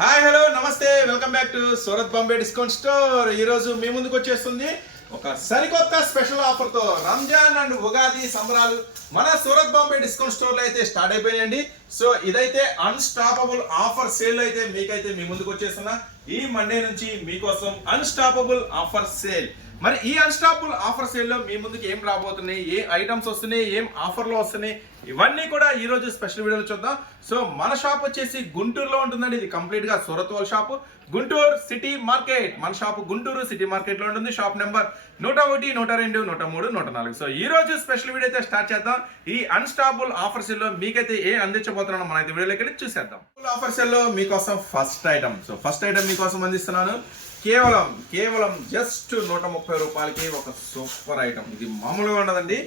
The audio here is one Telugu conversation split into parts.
హాయ్ హలో నమస్తే welcome back to Surat Bombay discount store. ఈరోజు మీ ముందుకు వచ్చేస్తుంది ఒక సరికొత్త స్పెషల్ ఆఫర్తో. రంజాన్ అండ్ ఉగాది సంబరాలు మన సూరత్ బాంబే డిస్కౌంట్ స్టోర్లో అయితే స్టార్ట్ అయిపోయాయండి. సో ఇదైతే అన్స్టాపబుల్ ఆఫర్ సేల్ అయితే మీకైతే మీ ముందుకు వచ్చేస్తున్నా. ఈ మండే నుంచి మీకోసం అన్స్టాపబుల్ ఆఫర్ సేల్. మరి ఈ అన్స్టాపబుల్ ఆఫర్ సేల్ లో మీ ముందుకు ఏం రాబోతున్నాయి, ఏ ఐటమ్స్ వస్తున్నాయి, ఏం ఆఫర్లు వస్తున్నాయి, ఇవన్నీ కూడా ఈ రోజు స్పెషల్ వీడియోలో చూద్దాం. సో మన షాప్ వచ్చేసి గుంటూరులో ఉంటుందండి. ఇది కంప్లీట్ గా సూరత్ వాళ్ళ షాప్, గుంటూరు సిటీ మార్కెట్. మన షాప్ గుంటూరు సిటీ మార్కెట్ లో ఉంటుంది. Shop number 101, 102, 103, 104. సో ఈ రోజు స్పెషల్ వీడియో అయితే స్టార్ట్ చేద్దాం. ఈ అన్స్టాపబుల్ ఆఫర్ సేల్ లో మీకైతే ఏం అందించబోతున్నానో మన అయితే వీడియోలోకి వెళ్ళి చూసేద్దాం. ఆఫర్ సేల్ లో మీకోసం first item. So first item మీకోసం అందిస్తున్నాను. కేవలం జస్ట్ 130 రూపాయలకి ఒక సూపర్ ఐటమ్. ఇది మామూలుగా ఉండదండి,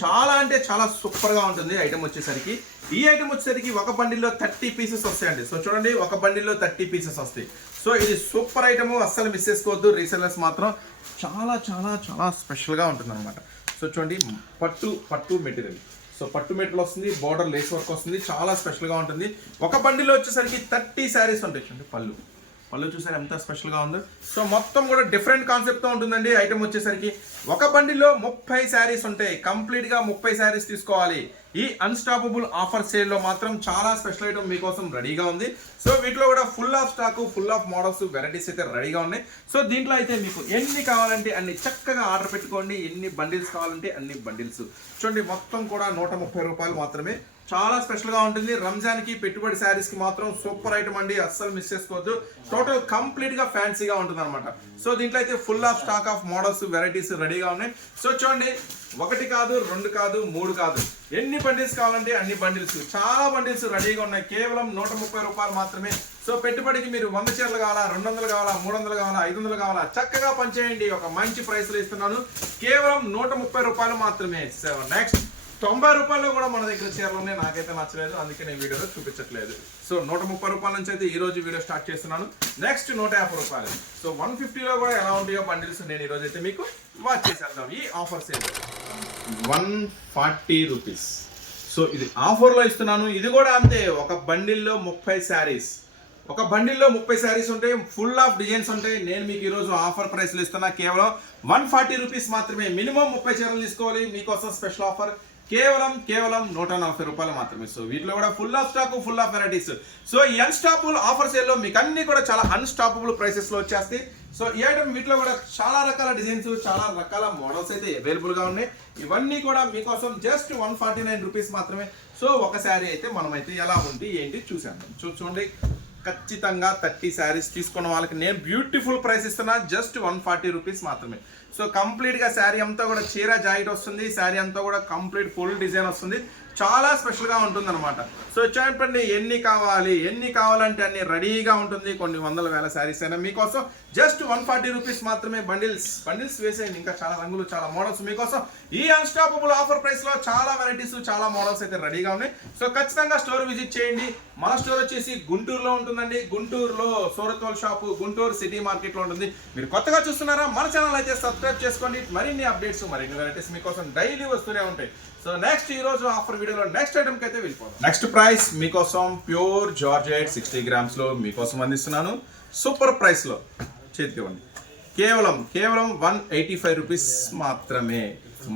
చాలా అంటే చాలా సూపర్ గా ఉంటుంది. ఐటమ్ వచ్చేసరికి ఈ ఐటమ్ వచ్చేసరికి ఒక బండిల్లో 30 పీసెస్ వస్తాయండి. సో చూడండి, ఒక బండిల్లో 30 పీసెస్ వస్తాయి. సో ఇది సూపర్ ఐటమ్, అస్సలు మిస్ చేసుకోవద్దు. రీసెల్లర్స్ మాత్రం చాలా చాలా చాలా స్పెషల్ గా ఉంటుంది అనమాట. సో చూడండి, పట్టు మెటీరియల్. సో పట్టు మెటీరియల్ వస్తుంది, బోర్డర్ లేస్ వర్క్ వస్తుంది, చాలా స్పెషల్ గా ఉంటుంది. ఒక బండిలో వచ్చేసరికి 30 శారీస్ ఉంటాయి. చూడండి, పళ్ళు చూసారు ఎంత స్పెషల్ గా ఉందో. సో మొత్తం కూడా డిఫరెంట్ కాన్సెప్ట్ తో ఉంటుందండి. ఐటమ్ వచ్చేసరికి ఒక బండిలో 30 శారీస్ ఉంటాయి. కంప్లీట్ గా 30 శారీస్ తీసుకోవాలి. ఈ అన్స్టాపబుల్ ఆఫర్ సేల్ లో మాత్రం చాలా స్పెషల్ ఐటమ్ మీకోసం రెడీగా ఉంది. సో వీటిలో కూడా full of stock, full of models, varieties అయితే రెడీగా ఉన్నాయి. సో దీంట్లో అయితే మీకు ఎన్ని కావాలంటే అన్ని చక్కగా ఆర్డర్ పెట్టుకోండి. ఎన్ని బండిల్స్ కావాలంటే అన్ని బండిల్స్. చూడండి, మొత్తం కూడా 130 రూపాయలు మాత్రమే. చాలా స్పెషల్ గా ఉంటుంది. రంజాన్ కి పెట్టుబడి శారీస్ కి మాత్రం సూపర్ ఐటమ్ అండి, అస్సలు మిస్ చేసుకోవద్దు. టోటల్ కంప్లీట్ గా ఫ్యాన్సీగా ఉంటుంది అనమాట. సో దీంట్లో అయితే full of stock of models, varieties రెడీగా ఉన్నాయి. సో చూడండి, 1 కాదు, 2 కాదు, 3 కాదు, ఎన్ని బండిల్స్ కావాలంటే అన్ని బండిల్స్, చాలా బండిల్స్ రెడీగా ఉన్నాయి. కేవలం 130 రూపాయలు మాత్రమే. సో పెట్టుబడికి మీరు 100 చీరలు కావాలా, 200 కావాలా, 300 కావాలా, 500 కావాలా, చక్కగా పనిచేయండి. ఒక మంచి ప్రైస్ లో ఇస్తున్నాను. కేవలం 130 రూపాయలు మాత్రమే. సో నెక్స్ట్ 90 రూపాయల్లో కూడా మన దగ్గర చీరలు ఉన్నాయి. నాకైతే నచ్చలేదు, అందుకే నేను వీడియోలో చూపించట్లేదు. సో 130 రూపాయల నుంచి అయితే ఈ రోజు వీడియో స్టార్ట్ చేస్తున్నాను. నెక్స్ట్ 150 రూపాయలు. సో 150లో కూడా ఎలా ఉంటాయో బండిల్స్ నేను ఈ రోజు అయితే మీకు వాచ్ చేసేద్దాం. ఈ ఆఫర్ సేల్ 140 రూపీస్. సో ఇది ఆఫర్లో ఇస్తున్నాను. ఇది కూడా అంతే, ఒక బండిల్లో 30 శారీస్. ఒక బండిల్లో 30 శారీస్ ఉంటాయి, ఫుల్ ఆఫ్ డిజైన్స్ ఉంటాయి. నేను మీకు ఈరోజు ఆఫర్ ప్రైస్లు ఇస్తున్నా. కేవలం 140 రూపీస్ మాత్రమే. మినిమం 30 చీరలు తీసుకోవాలి. మీకోసం స్పెషల్ ఆఫర్ కేవలం 140 రూపాయలు మాత్రమే. సో వీటిలో కూడా full of stock, full of varieties. So ఈ అన్స్టాపబుల్ ఆఫర్ సేల్ లో మీకు అన్ని కూడా చాలా అన్స్టాపబుల్ ప్రైసెస్ లో వచ్చేస్తాయి. సో ఈ ఐటమ్ వీటిలో కూడా చాలా రకాల డిజైన్స్, చాలా రకాల మోడల్స్ అయితే అవైలబుల్ గా ఉన్నాయి. ఇవన్నీ కూడా మీకోసం జస్ట్ 149 రూపీస్ మాత్రమే. సో ఒక శారీ అయితే మనమైతే ఎలా ఉంది ఏంటి చూసాను. చూడండి, ఖచ్చితంగా 30 శారీస్ తీసుకున్న వాళ్ళకి నేను బ్యూటిఫుల్ ప్రైస్ ఇస్తున్నా. జస్ట్ 140 రూపీస్ మాత్రమే. సో కంప్లీట్ గా శారీ అంతా కూడా చీర జాకెట్ వస్తుంది. శారీ అంతా కూడా కంప్లీట్ ఫుల్ డిజైన్ వస్తుంది. చాలా స్పెషల్ గా ఉంటుంది అనమాట. సో చెప్పండి, ఎన్ని కావాలంటే అన్ని రెడీగా ఉంటుంది. కొన్ని వందల వేల శారీస్ అయినా మీకోసం జస్ట్ 140 రూపీస్ మాత్రమే. బండిల్స్ వేసేయండి. ఇంకా చాలా రంగులు, చాలా మోడల్స్ మీకోసం ఈ అన్స్టాపబుల్ ఆఫర్ ప్రైస్ లో చాలా వెరైటీస్, చాలా మోడల్స్ అయితే రెడీగా ఉన్నాయి. సో ఖచ్చితంగా స్టోర్ విజిట్ చేయండి. మన స్టోర్ వచ్చేసి గుంటూరులో ఉంటుందండి. గుంటూరులో సూరత్ వాళ్ళ షాప్, గుంటూరు సిటీ మార్కెట్ లో ఉంటుంది. మీరు కొత్తగా చూస్తున్నారా, మన ఛానల్ అయితే సబ్స్క్రైబ్ చేసుకోండి. మరిన్ని అప్డేట్స్, మరిన్ని వెరైటీస్ మీకోసం డైలీ వస్తూనే ఉంటాయి. సో నెక్స్ట్ ఈ రోజు ఆఫర్ వీడియోలో నెక్స్ట్ ఐటమ్ కి అయితే వెళ్ళిపోతాం. నెక్స్ట్ ప్రైస్ మీకోసం ప్యూర్ జార్జెట్ 60 గ్రామ్స్ లో మీకోసం అందిస్తున్నాను. సూపర్ ప్రైస్ లో చేతికివ్వండి. కేవలం 185 రూపీస్ మాత్రమే.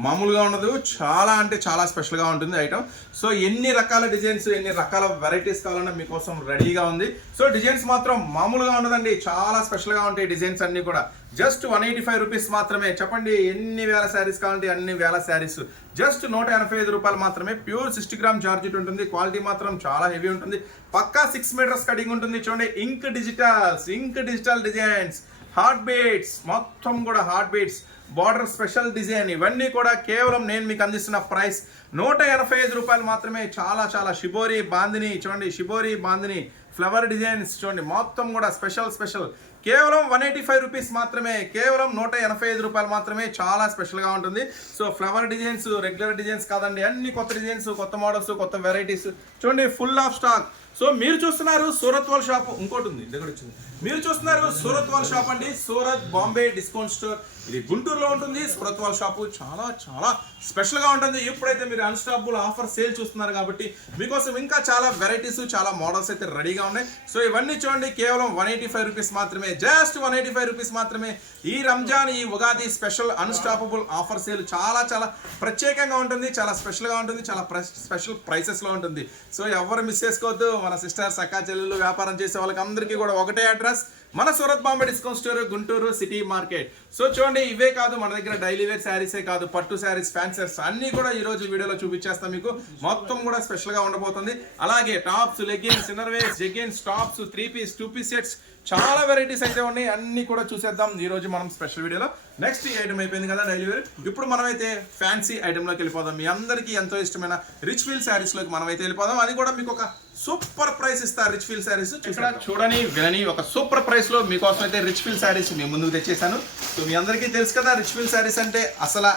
మామూలుగా ఉండదు, చాలా అంటే చాలా స్పెషల్ గా ఉంటుంది ఐటమ్. సో ఎన్ని రకాల డిజైన్స్, ఎన్ని రకాల వెరైటీస్ కావాలన్నా మీకోసం రెడీగా ఉంది. సో డిజైన్స్ మాత్రం మామూలుగా ఉండదండి, చాలా స్పెషల్ గా ఉంటాయి డిజైన్స్ అన్ని కూడా. జస్ట్ 185 రూపీస్ మాత్రమే. చెప్పండి, ఎన్ని వేల శారీస్ కావాలంటే అన్ని వేల శారీస్. జస్ట్ 185 రూపాయలు మాత్రమే. ప్యూర్ 60 గ్రామ్ జార్జెట్ ఉంటుంది. క్వాలిటీ మాత్రం చాలా హెవీ ఉంటుంది. పక్కా 6 మీటర్స్ కటింగ్ ఉంటుంది. చూడండి, ఇంక్ డిజిటల్ డిజైన్స్, హార్ట్ బీట్స్, మొత్తం కూడా heart beats, border special design, ఇవన్నీ కూడా కేవలం నేను మీకు అందిస్తున్న ప్రైస్ 185 రూపాయలు మాత్రమే. చాలా చాలా షిబోరి బాందిని, చూడండి షిబోరి బాందిని ఫ్లవర్ డిజైన్స్, చూడండి మొత్తం కూడా స్పెషల్. కేవలం 185 రూపీస్ మాత్రమే. కేవలం 185 రూపాయలు మాత్రమే. చాలా స్పెషల్ గా ఉంటుంది. So flower designs, regular designs కాదండి, అన్ని కొత్త డిజైన్స్, కొత్త మోడల్స్, కొత్త వెరైటీస్. చూడండి, ఫుల్ ఆఫ్ స్టాక్, సో మీరు చూస్తున్నారు సూరత్ వాళ్ళ షాప్, ఇంకోటి ఉంది దగ్గర వచ్చింది. మీరు చూస్తున్నారు సూరత్ వాళ్ళ షాప్ అండి, సూరత్ బాంబే డిస్కౌంట్ స్టోర్. ఇది గుంటూరులో ఉంటుంది. సూరత్ వాళ్ళ షాపు చాలా చాలా స్పెషల్గా ఉంటుంది. ఇప్పుడైతే మీరు అన్స్టాపబుల్ ఆఫర్ సేల్ చూస్తున్నారు కాబట్టి మీకోసం ఇంకా చాలా వెరైటీస్, చాలా మోడల్స్ అయితే రెడీగా ఉన్నాయి. సో ఇవన్నీ చూడండి, కేవలం 185 రూపీస్ మాత్రమే, జస్ట్ 185 రూపీస్ మాత్రమే. ఈ రంజాన్, ఈ Ugadi special unstoppable offer sale చాలా చాలా ప్రత్యేకంగా ఉంటుంది, చాలా స్పెషల్గా ఉంటుంది, చాలా స్పెషల్ ప్రైసెస్లో ఉంటుంది. సో ఎవరు మిస్ చేసుకోవద్దు. మన సిస్టర్స్, అక్కా చెల్లెళ్ళు, వ్యాపారం చేసే వాళ్ళకి అందరికీ కూడా ఒకటే అడ్రస్, మన Surat Bombay discount store, Guntur city market. So చూడండి, ఇవే కాదు మన దగ్గర డైలీ వేర్ శారీసే కాదు, పట్టు శారీస్, ఫ్యాన్సీస్ అన్ని కూడా ఈ రోజు వీడియోలో చూపించేస్తాం మీకు. మొత్తం కూడా స్పెషల్ గా ఉండబోతుంది. అలాగే tops, leggings, inner wears, jeggings, tops, 3 piece 2 piece sets, చాలా వెరైటీస్ అయితే ఉన్నాయి. అన్ని కూడా చూసేద్దాం ఈ రోజు మనం స్పెషల్ వీడియోలో. నెక్స్ట్ ఈ ఐటమ్ అయిపోయింది కదా డైలీ వేర్. ఇప్పుడు మనమైతే ఫ్యాన్సీ ఐటెంలోకి వెళ్ళిపోదాం. మీ అందరికీ ఎంతో ఇష్టమైన రిచ్ ఫీల్ శారీస్ లోకి మనమైతే వెళ్ళిపోదాం. అది కూడా మీకు ఒక సూపర్ ప్రైస్ ఇస్తారు రిచ్ ఫీల్ శారీస్. ఇక్కడ చూడని వినని ఒక సూపర్ ప్రైస్ లో మీకోసం అయితే రిచ్ ఫీల్ శారీస్ మీ ముందుకు తెచ్చేసాను. సో మీ అందరికీ తెలుసు కదా రిచ్ ఫీల్ శారీస్ అంటే అసలు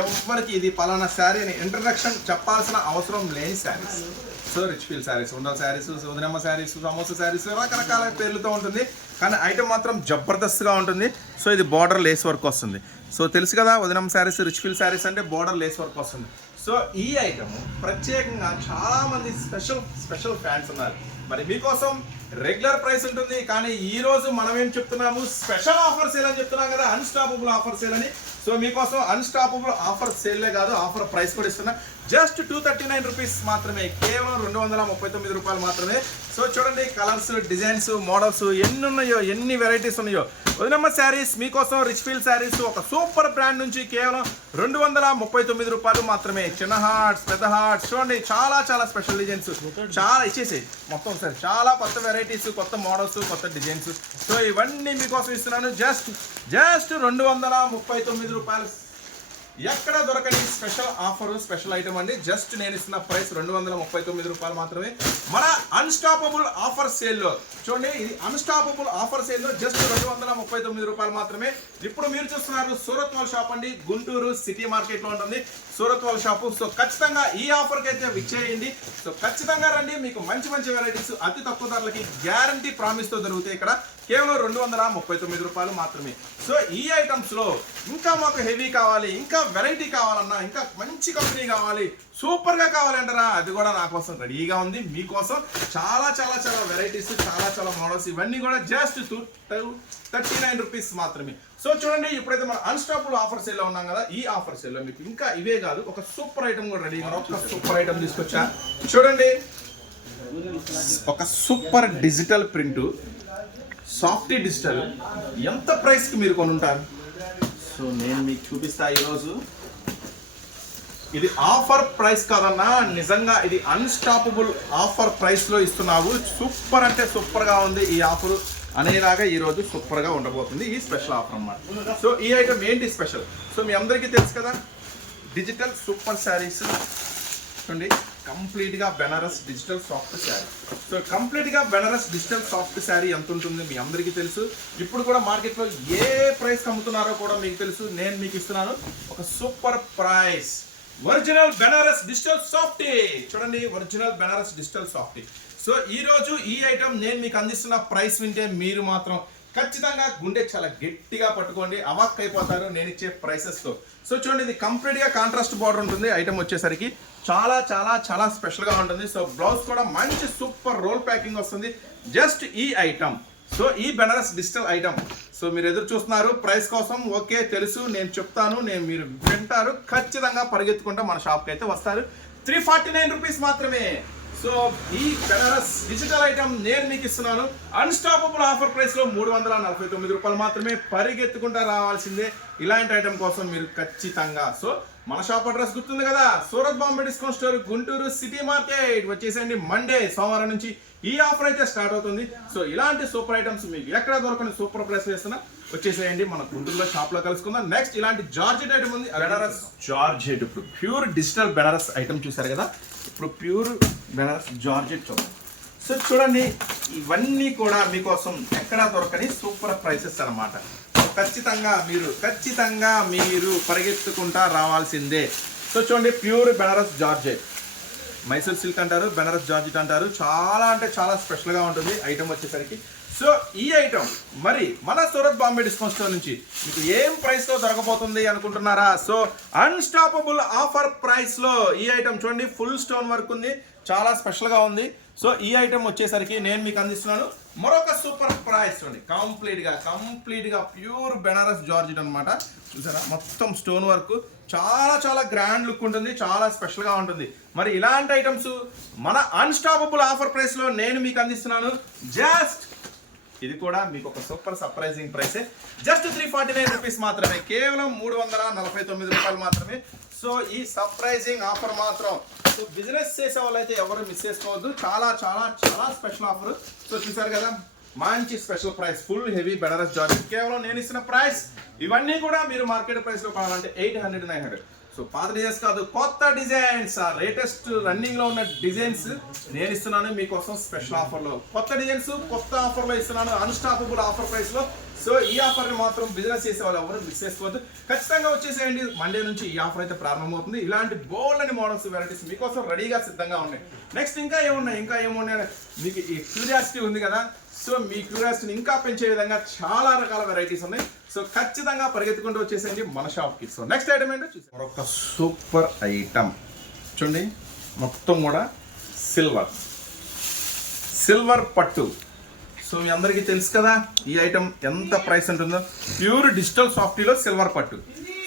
ఎవరికి ఇది పలానా శారీ అని ఇంట్రడక్షన్ చెప్పాల్సిన అవసరం లేని saris. So rich feel saris, ఉండల్ శారీస్, సోదనమ్మ శారీస్, సమోసా శారీస్, రకరకాల పేర్లతో ఉంటుంది. కానీ ఐటమ్ మాత్రం జబర్దస్త్గా ఉంటుంది. సో ఇది బార్డర్ లేస్ వర్క్ వస్తుంది. సో తెలుసు కదా వదినమ్మ శారీస్, రిచ్ ఫీల్ శారీస్ అంటే బార్డర్ లేస్ వర్క్ వస్తుంది. సో ఈ ఐటమ్ ప్రత్యేకంగా చాలా మంది స్పెషల్ ఫ్యాన్స్ ఉన్నారు. మరి మీకోసం రెగ్యులర్ ప్రైస్ ఉంటుంది, కానీ ఈ రోజు మనం ఏం చెప్తున్నాము, స్పెషల్ ఆఫర్ సేల్ అని చెప్తున్నాం కదా, అన్స్టాపబుల్ ఆఫర్ సేల్ అని. సో మీకోసం అన్స్టాపబుల్ ఆఫర్ సేల్లే కాదు, ఆఫర్ ప్రైస్ కూడా ఇస్తున్నా. జస్ట్ 239 రూపీస్ మాత్రమే, కేవలం 239 రూపాయలు మాత్రమే. సో చూడండి, కలర్స్, డిజైన్స్, మోడల్స్ ఎన్ని ఉన్నాయో, ఎన్ని వెరైటీస్ ఉన్నాయో. వదినమ్మ శారీస్ మీకోసం రిచ్ ఫీల్ శారీస్ ఒక సూపర్ బ్రాండ్ నుంచి కేవలం 239 రూపాయలు మాత్రమే. చిన్న హార్ట్స్, పెద్ద హార్ట్స్ చూడండి, చాలా చాలా స్పెషల్ డిజైన్స్, చాలా ఇచ్చేసి మొత్తం సార్, చాలా కొత్త వెరైటీస్, కొత్త మోడల్స్, కొత్త డిజైన్స్. సో ఇవన్నీ మీకోసం ఇస్తున్నాను. జస్ట్ 239 రూపాయలు. ఎక్కడ దొరకని స్పెషల్ ఆఫర్, స్పెషల్ ఐటమ్ అండి. జస్ట్ నేను ఇస్తున్న ప్రైస్ 239 రూపాయలు మాత్రమే మన అన్స్టాపబుల్ ఆఫర్ సేల్లో. చూడండి, ఇది అన్స్టాపబుల్ ఆఫర్ సేల్లో జస్ట్ 239 రూపాయలు మాత్రమే. ఇప్పుడు మీరు చూస్తున్నారు సూరత్ వాళ్ళ షాప్ అండి, గుంటూరు సిటీ మార్కెట్ లో ఉంటుంది సూరత్ వాళ్ళ షాపు. సో ఖచ్చితంగా ఈ ఆఫర్కి అయితే విచ్చేయండి. సో ఖచ్చితంగా రండి, మీకు మంచి మంచి వెరైటీస్ అతి తక్కువ ధరలకి గ్యారంటీ ప్రామిస్ తో దొరుకుతాయి ఇక్కడ, కేవలం 239 రూపాయలు మాత్రమే. సో ఈ ఐటమ్స్ లో ఇంకా మాకు హెవీ కావాలి, ఇంకా వెరైటీ కావాలన్నా, ఇంకా మంచి కంపెనీ కావాలి, సూపర్ గా కావాలంటారా, అది కూడా నా కోసం రెడీగా ఉంది. మీకోసం చాలా చాలా చాలా వెరైటీస్, చాలా చాలా మోడల్స్, ఇవన్నీ కూడా జస్ట్ 239 రూపీస్ మాత్రమే. సో చూడండి, ఇప్పుడైతే మనం అన్స్టాపబుల్ ఆఫర్ సేల్ లో ఉన్నాం కదా, ఈ ఆఫర్ సేల్ లో మీకు ఇంకా ఇవే కాదు, ఒక సూపర్ ఐటమ్ కూడా రెడీగా, ఒక సూపర్ ఐటమ్ తీసుకొచ్చా. చూడండి, ఒక super digital print, soft digital. ఎంత ప్రైస్కి మీరు కొనుంటారు? సో నేను మీకు చూపిస్తా ఈరోజు. ఇది ఆఫర్ ప్రైస్ కాదన్నా, నిజంగా ఇది అన్స్టాపబుల్ ఆఫర్ ప్రైస్లో ఇస్తున్నావు. సూపర్ అంటే సూపర్గా ఉంది ఈ ఆఫర్ అనేలాగా ఈరోజు సూపర్గా ఉండబోతుంది ఈ స్పెషల్ ఆఫర్ అన్నమాట. సో ఈ ఐటమ్ ఏంటి స్పెషల్? సో మీ అందరికీ తెలుసు కదా, డిజిటల్ సూపర్ శారీస్ చూడండి, కంప్లీట్గా Banaras digital soft sari. So కంప్లీట్గా బెనారస్ డిజిటల్ సాఫ్ట్ శారీ ఎంత ఉంటుంది మీ అందరికీ తెలుసు. ఇప్పుడు కూడా మార్కెట్లో ఏ ప్రైస్ అమ్ముతున్నారో కూడా మీకు తెలుసు. నేను మీకు ఇస్తున్నాను ఒక super price, original Banaras digital softy. చూడండి, original Banaras digital softy. So ఈ రోజు ఈ ఐటమ్ నేను మీకు అందిస్తున్న ప్రైస్ వింటే మీరు మాత్రం ఖచ్చితంగా గుండె చాలా గట్టిగా పట్టుకోండి, అవాక్ అయిపోతారు నేను ఇచ్చే ప్రైసెస్తో. సో చూడండి, ఇది కంప్లీట్గా కాంట్రాస్ట్ బార్డర్ ఉంటుంది. ఐటమ్ వచ్చేసరికి చాలా చాలా చాలా స్పెషల్గా ఉంటుంది. సో బ్లౌజ్ కూడా మంచి సూపర్ రోల్ ప్యాకింగ్ వస్తుంది. జస్ట్ ఈ ఐటమ్, సో ఈ బెనారస్ డిజిటల్ ఐటమ్. సో మీరు ఎదురు చూస్తున్నారు ప్రైస్ కోసం, ఓకే తెలుసు, నేను చెప్తాను, మీరు వింటారు, ఖచ్చితంగా పరిగెత్తుకుంటా మన షాప్కి అయితే వస్తారు. 349 రూపీస్ మాత్రమే. సో ఈ బెనారస్ డిజిటల్ ఐటమ్ నేను మీకు ఇస్తున్నాను అన్స్టాపబుల్ ఆఫర్ ప్రైస్ లో 349 రూపాయలు మాత్రమే. పరిగెత్తుకుంటా రావాల్సిందే ఇలాంటి ఐటమ్ కోసం మీరు ఖచ్చితంగా. సో మన షాప్ అడ్రస్ గుర్తుంది కదా, Surat Bombay discount store, Guntur city market. వచ్చేసేయండి, మండే సోమవారం నుంచి ఈ ఆఫర్ అయితే స్టార్ట్ అవుతుంది. సో ఇలాంటి సూపర్ ఐటమ్స్ మీకు ఎక్కడ దొరకని సూపర్ ప్రైస్ వేస్తున్నా, వచ్చేసేయండి మన గుంటూరులో షాప్ లో కలుసుకుందాం. నెక్స్ట్ ఇలాంటి జార్జెట్ ఐటమ్ ఉంది, బెనారస్ జార్జెట్. ఇప్పుడు ప్యూర్ డిజిటల్ బెనారస్ ఐటమ్ చూసారు కదా, ఇప్పుడు ప్యూర్ బెనారస్ జార్జెట్ చూద్దాం. సో చూడండి, ఇవన్నీ కూడా మీకోసం ఎక్కడా దొరకని సూపర్ ప్రైసెస్ అన్నమాట. ఖచ్చితంగా మీరు పరిగెత్తుకుంటా రావాల్సిందే. సో చూడండి, pure Banaras georgette. Mysore silk అంటారు, బెనారస్ జార్జెట్ అంటారు. చాలా అంటే చాలా స్పెషల్గా ఉంటుంది ఐటమ్ వచ్చేసరికి. సో ఈ ఐటమ్ మరి మన సూరత్ బాంబే డిస్కౌంట్ స్టోర్ నుంచి మీకు ఏం ప్రైస్లో దొరకబోతుంది అనుకుంటున్నారా? సో అన్స్టాపబుల్ ఆఫర్ ప్రైస్లో ఈ ఐటమ్ చూడండి, ఫుల్ స్టోన్ వర్క్ ఉంది, చాలా స్పెషల్గా ఉంది. సో ఈ ఐటమ్ వచ్చేసరికి నేను మీకు అందిస్తున్నాను మరొక సూపర్ ప్రైస్ చూడండి, కంప్లీట్గా ప్యూర్ బెనారస్ జార్జెట్ అనమాట. చూసారా, మొత్తం స్టోన్ వర్క్, చాలా గ్రాండ్ లుక్ ఉంటుంది, చాలా స్పెషల్గా ఉంటుంది. మరి ఇలాంటి ఐటమ్స్ మన అన్స్టాపబుల్ ఆఫర్ ప్రైస్లో నేను మీకు అందిస్తున్నాను. జస్ట్ ఇది కూడా మీకు ఒక సూపర్ సర్ప్రైజింగ్ ప్రైసే, జస్ట్ 349 రూపీస్ మాత్రమే, కేవలం 349 రూపాయలు మాత్రమే. సో ఈ సర్ప్రైజింగ్ ఆఫర్ మాత్రం సో బిజినెస్ చేసే వాళ్ళైతే ఎవరు మిస్ చేసుకోవద్దు. చాలా స్పెషల్ ఆఫర్. సో చూసారు కదా, మంచి special price, full heavy Banaras georgette. కేవలం నేను ఇస్తున్న ప్రైస్ ఇవన్నీ కూడా మీరు మార్కెట్ ప్రైస్లో కొనాలంటే 800, 900. సో పాత డిజైన్స్ కాదు, కొత్త డిజైన్స్, లేటెస్ట్ రన్నింగ్ లో ఉన్న డిజైన్స్ నేను ఇస్తున్నాను మీకోసం స్పెషల్ ఆఫర్లో. కొత్త డిజైన్స్ కొత్త ఆఫర్లో ఇస్తున్నాను, అన్స్టాపబుల్ ఆఫర్ ప్రైస్ లో. సో ఈ ఆఫర్ని మాత్రం బిజినెస్ చేసే వాళ్ళు ఎవరు మిస్ చేసుకోవద్దు, ఖచ్చితంగా వచ్చేసేయండి. మండే నుంచి ఈ ఆఫర్ అయితే ప్రారంభమవుతుంది. ఇలాంటి బోల్డ్ అని మోడల్స్, వెరైటీస్ మీకోసం రెడీగా సిద్ధంగా ఉన్నాయి. నెక్స్ట్ ఇంకా ఏమున్నాయి మీకు ఈ క్యూరియాసిటీ ఉంది కదా. సో మీ క్యూరియాసిటీని ఇంకా పెంచే విధంగా చాలా రకాల వెరైటీస్ ఉన్నాయి. సో ఖచ్చితంగా పరిగెత్తుకుంటూ వచ్చేసేయండి మన షాప్కి. సో నెక్స్ట్ ఐటమ్ ఏంటో చూసి మరొక సూపర్ ఐటమ్ చూడండి, మొత్తం కూడా సిల్వర్ పట్టు. సో మీ అందరికీ తెలుసు కదా ఈ ఐటమ్ ఎంత ప్రైస్ ఉంటుందో. ప్యూర్ డిజిటల్ సాఫ్టీలో సిల్వర్ పట్టు.